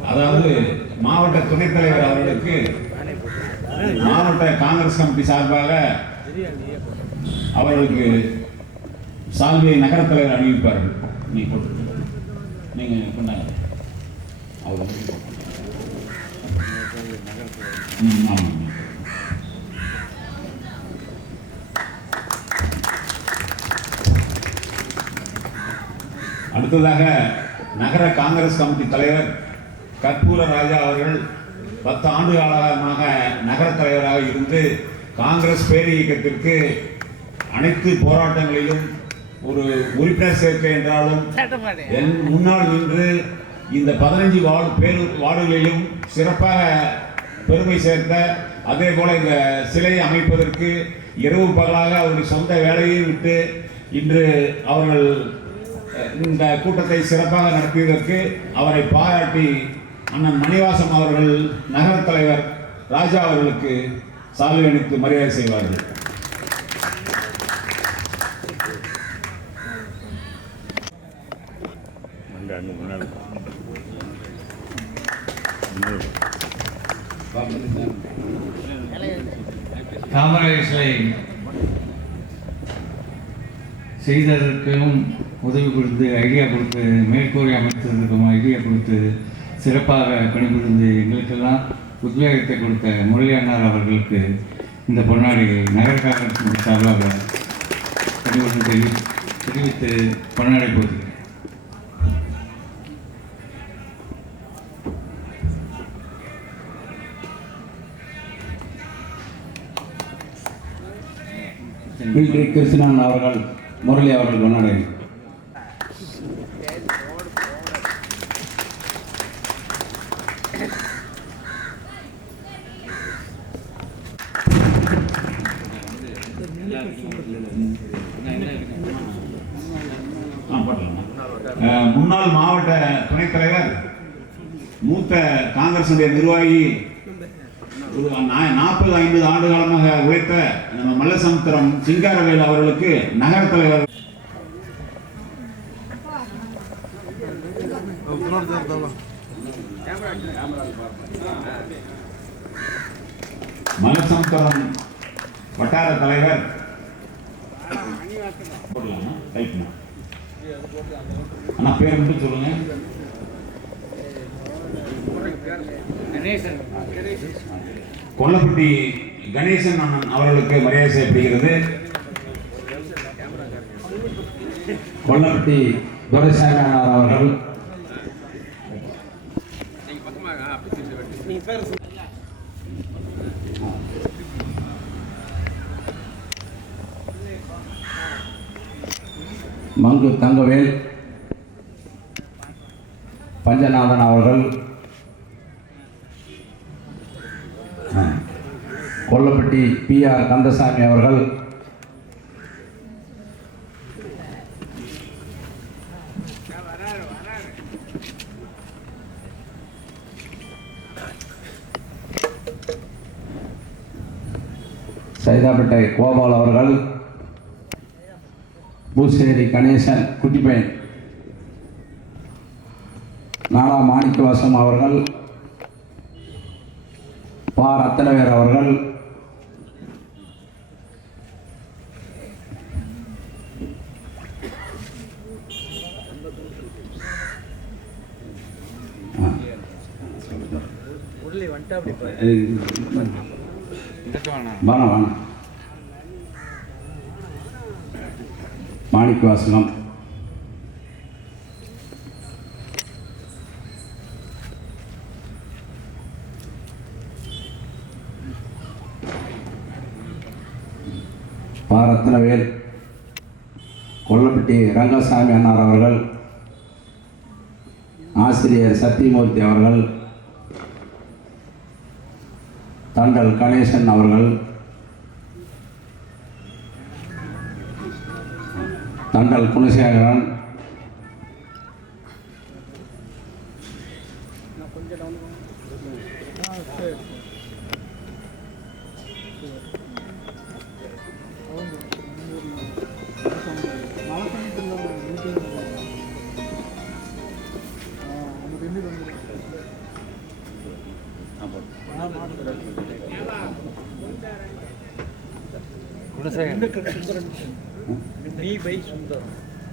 அதாவது மாவட்ட துணைத் தலைவர் அவர்களுக்கு மாவட்ட காங்கிரஸ் கமிட்டி சார்பாக அவர்களுக்கு சால்வியை நகர தலைவர் அணிவிப்பார்கள். நீங்க கொண்டாங்க. அடுத்ததாக நகர காங்கிரஸ் கமிட்டி தலைவர் கற்பூர ராஜா அவர்கள் 10 ஆண்டு காலமாக நகர தலைவராக இருந்து காங்கிரஸ் பேர் இயக்கத்திற்கு அனைத்து போராட்டங்களிலும் ஒரு உறுப்பினர் சேர்க்கை என்றாலும் முன்னால் நின்று இந்த 15 வார்டுகளிலும் சிறப்பாக பெருமை சேர்த்த, அதே போல இந்த சிலையை அமைப்பதற்கு இரவு பகலாக அவருடைய சொந்த வேலையை விட்டு இன்று அவர்கள் இந்த கூட்டத்தை சிறப்பாக நடத்தியதற்கு அவரை பாராட்டி அண்ணன் மணிவாசம் அவர்கள் நகர தலைவர் ராஜா அவர்களுக்கு சால்வை அணிவித்து மரியாதை செய்வார்கள். காமராஜர் சிலை செய்ததற்கும் உதவி கொடுத்து, ஐடியா கொடுத்து, மேற்கூரை அமைத்ததற்கும் ஐடியா கொடுத்து, சிறப்பாக பணிபுரிந்து எங்களுக்கெல்லாம் உத்வேகத்தை கொடுத்த முரளி அண்ணார் அவர்களுக்கு இந்த பொன்னாடி நகர காங்கிரஸ் சார்பாக தெரிவித்து பொன்னாடை போகிறேன். கிருஷ்ணன் அவர்கள் முரளி அவர்கள் கொண்டாடு. முன்னாள் மாவட்ட துணைத் தலைவர் மூத்த காங்கிரஸ் நிர்வாகி 40-50 ஆண்டு காலமாக உழைத்த நம்ம மல்லசமுத்திரம் சிங்காரவேல் அவர்களுக்கு நகர தலைவர் மல்லசமுத்திரம் வட்டார தலைவர் அண்ணா பேர் மட்டும் சொல்லுங்க. கொல்லப்பட்டி கணேசன் அண்ணன் அவர்களுக்கு மரியாதை செய்யப்படுகிறது. கொல்லப்பட்டி துரைசாமி அண்ணார் அவர்கள் மங்கு தங்கவேல் பஞ்சநாதன் அவர்கள் கொல்லப்பட்டி PR கந்தசாமி அவர்கள் சைதாப்பேட்டை கோபால் அவர்கள் பூசேரி கணேசன் குட்டிப்பையன் நாடா மாணிக்கவாசம் அவர்கள் பா ரத்தனவேர் அவர்கள் மாணிக்கவாசகம் பாரத்னவேல் கொல்லப்பட்டி ரங்கசாமி அண்ணார் அவர்கள் ஆசிரியர் சத்தியமூர்த்தி அவர்கள் தண்டல் கணேசன் அவர்கள் அண்ணல் குணசேகரன்,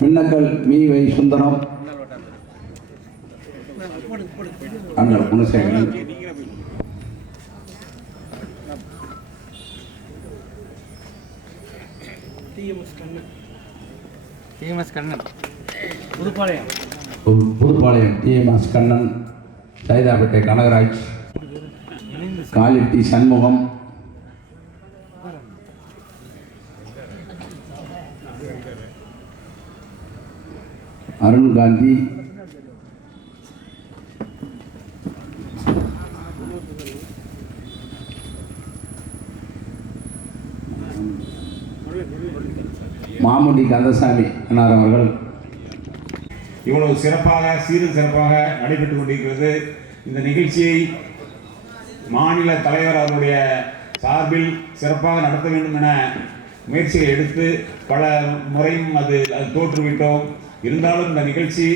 மின்னக்கல் மீ வை சுந்தரம், அண்ணல் குணசேகரன், புதுப்பாளையம் டிஎம்எஸ் கண்ணன், சைதாப்பேட்டை கனகராஜ், காலிட்டி சண்முகம், அருண் காந்தி, மாமுடி கந்தசாமி அண்ணார் அவர்கள். இவ்வளவு சிறப்பாக சீரும் சிறப்பாக நடைபெற்றுக் கொண்டிருக்கிறது. இந்த நிகழ்ச்சியை மாநில தலைவர் அவருடைய சார்பில் சிறப்பாக நடத்த வேண்டும் என முயற்சிகளை எடுத்து பல முறையும் அது தோற்றுவிட்டோம். இருந்தாலும் இந்த நிகழ்ச்சி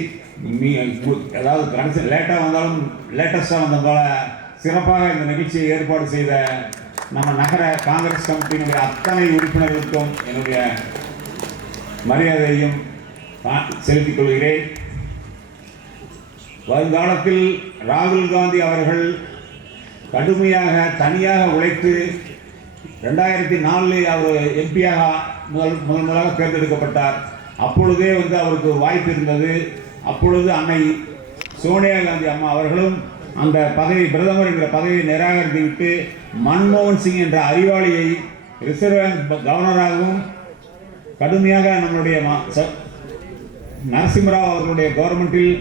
அதாவது கடைசி லேட்டாக வந்தாலும் லேட்டஸ்டாக வந்ததால சிறப்பாக இந்த நிகழ்ச்சியை ஏற்பாடு செய்த நம்ம நகர காங்கிரஸ் கமிட்டியினுடைய அத்தனை உறுப்பினர்களுக்கும் என்னுடைய மரியாதையையும் செலுத்திக் கொள்கிறேன். வருங்காலத்தில் ராகுல் காந்தி அவர்கள் கடுமையாக தனியாக உழைத்து 2004 அவர் எம்பியாக முதலாக தேர்ந்தெடுக்கப்பட்டார். அப்பொழுதே அவருக்கு வாய்ப்பு இருந்தது. அப்பொழுது அன்னை சோனியா காந்தி அம்மா அவர்களும் அந்த பதவி பிரதமர் என்ற பதவியை நிராகரித்துவிட்டு மன்மோகன் சிங் என்ற அறிவாளியை ரிசர்வ் பேங்க் கவர்னராகவும் கடுமையாக நம்முடைய நரசிம்மராவ் அவர்களுடைய கவர்மெண்டில்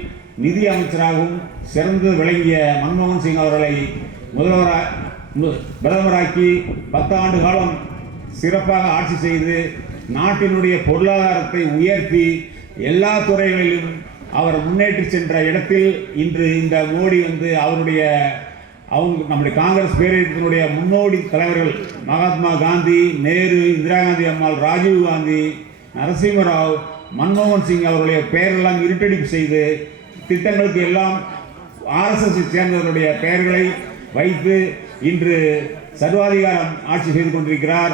நிதி அமைச்சராகவும் சிறந்து விளங்கிய மன்மோகன் சிங் அவர்களை பிரதமராக்கி 10 ஆண்டு காலம் சிறப்பாக ஆட்சி செய்து நாட்டினுடைய பொருளாதாரத்தை உயர்த்தி எல்லா துறைகளிலும் அவர் முன்னேற்றி சென்ற இடத்தில் இன்று இந்த மோடி அவருடைய நம்முடைய காங்கிரஸ் பேரியக்கத்தினுடைய முன்னோடி தலைவர்கள் மகாத்மா காந்தி, நேரு, இந்திரா காந்தி அம்மாள், ராஜீவ் காந்தி, நரசிம்மராவ், மன்மோகன் சிங் அவருடைய பெயரெல்லாம் இருட்டடிப்பு செய்து திட்டங்களுக்கு எல்லாம் ஆர்எஸ்எஸ் சேர்ந்தவருடைய பெயர்களை வைத்து இன்று சர்வாதிகாரம் ஆட்சி செய்து கொண்டிருக்கிறார்.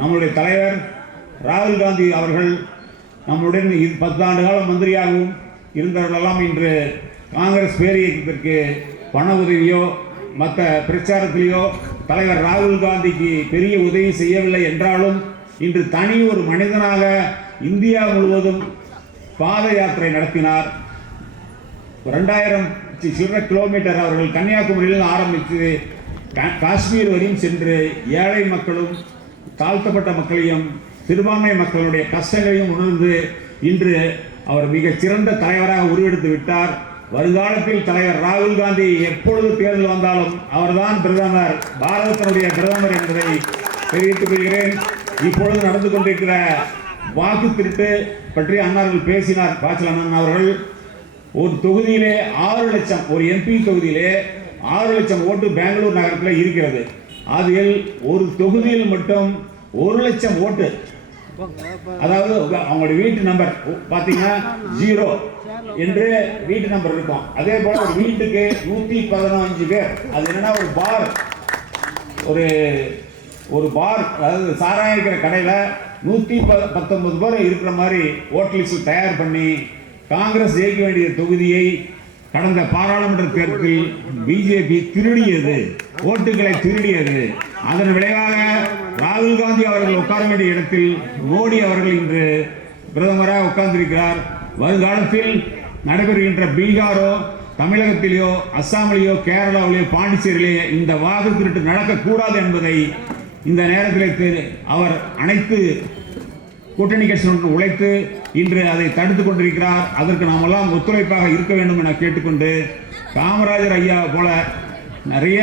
நம்முடைய தலைவர் ராகுல் காந்தி அவர்கள் நம்முடன் 10 ஆண்டு காலம் மந்திரியாகவும் இருந்தவர்களெல்லாம் இன்று காங்கிரஸ் பேரியக்கத்திற்கு பண உதவியோ மற்ற பிரச்சாரத்திலேயோ தலைவர் ராகுல் காந்திக்கு பெரிய உதவி செய்யவில்லை என்றாலும் இன்று தனி ஒரு மனிதனாக இந்தியா முழுவதும் பாத யாத்திரை நடத்தினார். 2000 கிலோமீட்டர் அவர்கள் கன்னியாகுமரியில் ஆரம்பித்து காஷ்மீர் வரையும் சென்று ஏழை மக்களும் தாழ்த்தப்பட்ட மக்களையும் சிறுபான்மை மக்களுடைய கஷ்டங்களையும் உணர்ந்து இன்று அவர் மிக சிறந்த தலைவராக உருவெடுத்து விட்டார். வருங்காலத்தில் தலைவர் ராகுல் காந்தி எப்பொழுது தேர்தல் வந்தாலும் அவர்தான் பிரதமர், பாரதத்தினுடைய பிரதமர் என்பதை தெரிவித்துக் கொள்கிறேன். இப்பொழுது நடந்து கொண்டிருக்கிற வாக்கு திருட்டு பற்றி அண்ணார்கள் பேசினார். பாச்சல் அண்ணன் அவர்கள் ஒரு தொகுதியிலே 6 லட்சம், ஒரு எம்பி தொகுதியிலே 6 லட்சம் ஓட்டு பெங்களூர் நகரத்தில் இருக்கிறது. அதில் ஒரு தொகுதியில் மட்டும் 1 லட்சம் ஓட்டு, அதாவது அவங்களுடைய வீட்டு நம்பர் பார்த்தீங்கன்னா 0 என்று வீட்டு நம்பர் இருக்கும். அதே போல ஒரு வீட்டுக்கு 115 பேர். அது என்னன்னா ஒரு பார் அதாவது சாராயம் இருக்கிற கடையில் 119 பேர் இருக்கிற மாதிரி ஓட்டு லிஸ்ட் தயார் பண்ணி காங்கிரஸ் ஜெயிக்க வேண்டிய தொகுதியை கடந்த பாராளுமன்ற தேர்தலில் பிஜேபி திருடியது, ஓட்டுகளை திருடியது. அதன் விளைவாக ராகுல் காந்தி அவர்கள் உட்கார வேண்டிய இடத்தில் மோடி அவர்கள் இன்று பிரதமராக உட்கார்ந்திருக்கிறார். வருங்காலத்தில் நடைபெறுகின்ற பீகாரோ தமிழகத்திலேயோ அஸ்ஸாமிலேயோ கேரளாவிலேயோ பாண்டிச்சேரியிலேயோ இந்த வாக்கு திருட்டு நடக்கக்கூடாது என்பதை இந்த நேரத்தில் அவர் அனைத்து கூட்டணி கட்சிகளுடன் உழைத்து இன்று அதை தடுத்துக் கொண்டிருக்கிறார். அதற்கு நாமெல்லாம் ஒத்துழைப்பாக இருக்க வேண்டும் என கேட்டுக்கொண்டு, காமராஜர் ஐயா போல நிறைய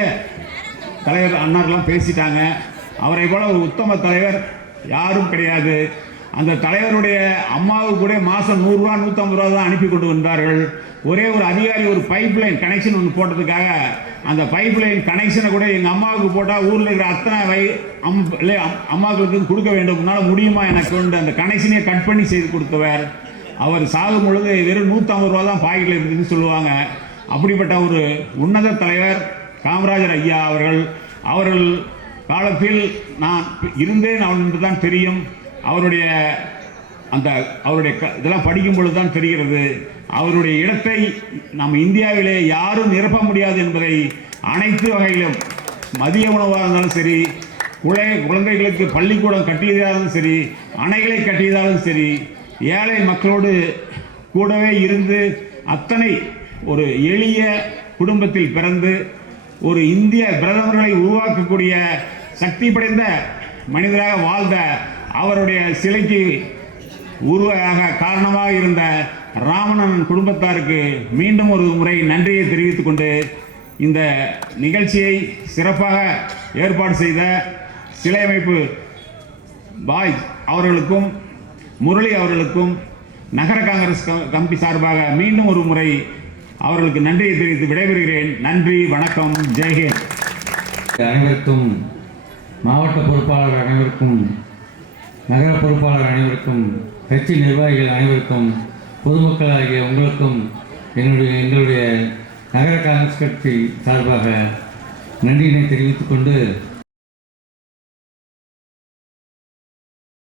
தலைவர் அண்ணாரெல்லாம் பேசிட்டாங்க. அவரை போல ஒரு உத்தம தலைவர் யாரும் கிடையாது. அந்த தலைவருடைய அம்மாவுக்கு கூட மாதம் 100 ரூபா 150 ரூபா தான் அனுப்பி கொண்டு வந்தார்கள். ஒரே ஒரு அதிகாரி ஒரு பைப் லைன் கனெக்ஷன் ஒன்று போட்டதுக்காக அந்த பைப் லைன் கனெக்ஷனை கூட எங்கள் அம்மாவுக்கு போட்டால் ஊரில் இருக்கிற அத்தனை அம்மாக்களுக்கு கொடுக்க வேண்டும், உன்னால் முடியுமா எனக்கு அந்த கனெக்ஷனையே கட் பண்ணி செய்து கொடுத்தவர். அவர் சாகும் பொழுது வெறும் 150 ரூபா தான் பாக்கெட்டில் இருக்குதுன்னு சொல்லுவாங்க. அப்படிப்பட்ட ஒரு உன்னத தலைவர் காமராஜர் ஐயா அவர்கள் காலத்தில் நான் இருந்தேன் என்று தான் தெரியும். அவருடைய இதெல்லாம் படிக்கும் பொழுது தான் தெரிகிறது. அவருடைய இடத்தை நம் இந்தியாவிலே யாரும் நிரப்ப முடியாது என்பதை அனைத்து வகையிலும், மதிய உணவாக இருந்தாலும் சரி, குழந்தைகளுக்கு பள்ளிக்கூடம் கட்டியதாலும் சரி, அணைகளை கட்டியதாலும் சரி, ஏழை மக்களோடு கூடவே இருந்து அத்தனை ஒரு எளிய குடும்பத்தில் பிறந்து ஒரு இந்திய பிரதமர்களை உருவாக்கக்கூடிய சக்தி படைந்த மனிதராக வாழ்ந்த அவருடைய சிலைக்கு காரணமாக இருந்த ராமணன் குடும்பத்தாருக்கு மீண்டும் ஒரு முறை நன்றியை தெரிவித்துக் கொண்டு இந்த நிகழ்ச்சியை சிறப்பாக ஏற்பாடு செய்த சிலை அமைப்பு பாய் அவர்களுக்கும் முரளி அவர்களுக்கும் நகர காங்கிரஸ் கமிட்டி சார்பாக மீண்டும் ஒரு முறை அவர்களுக்கு நன்றியை தெரிவித்து விடைபெறுகிறேன். நன்றி, வணக்கம், ஜெய்ஹிந்த். அனைவருக்கும், மாவட்ட பொறுப்பாளர் அனைவருக்கும், நகர பொறுப்பாளர் அனைவருக்கும், கட்சி நிர்வாகிகள் அனைவருக்கும், பொதுமக்கள் ஆகிய உங்களுக்கும் எங்களுடைய நகர காங்கிரஸ் கட்சி சார்பாக நன்றியினை தெரிவித்துக் கொண்டு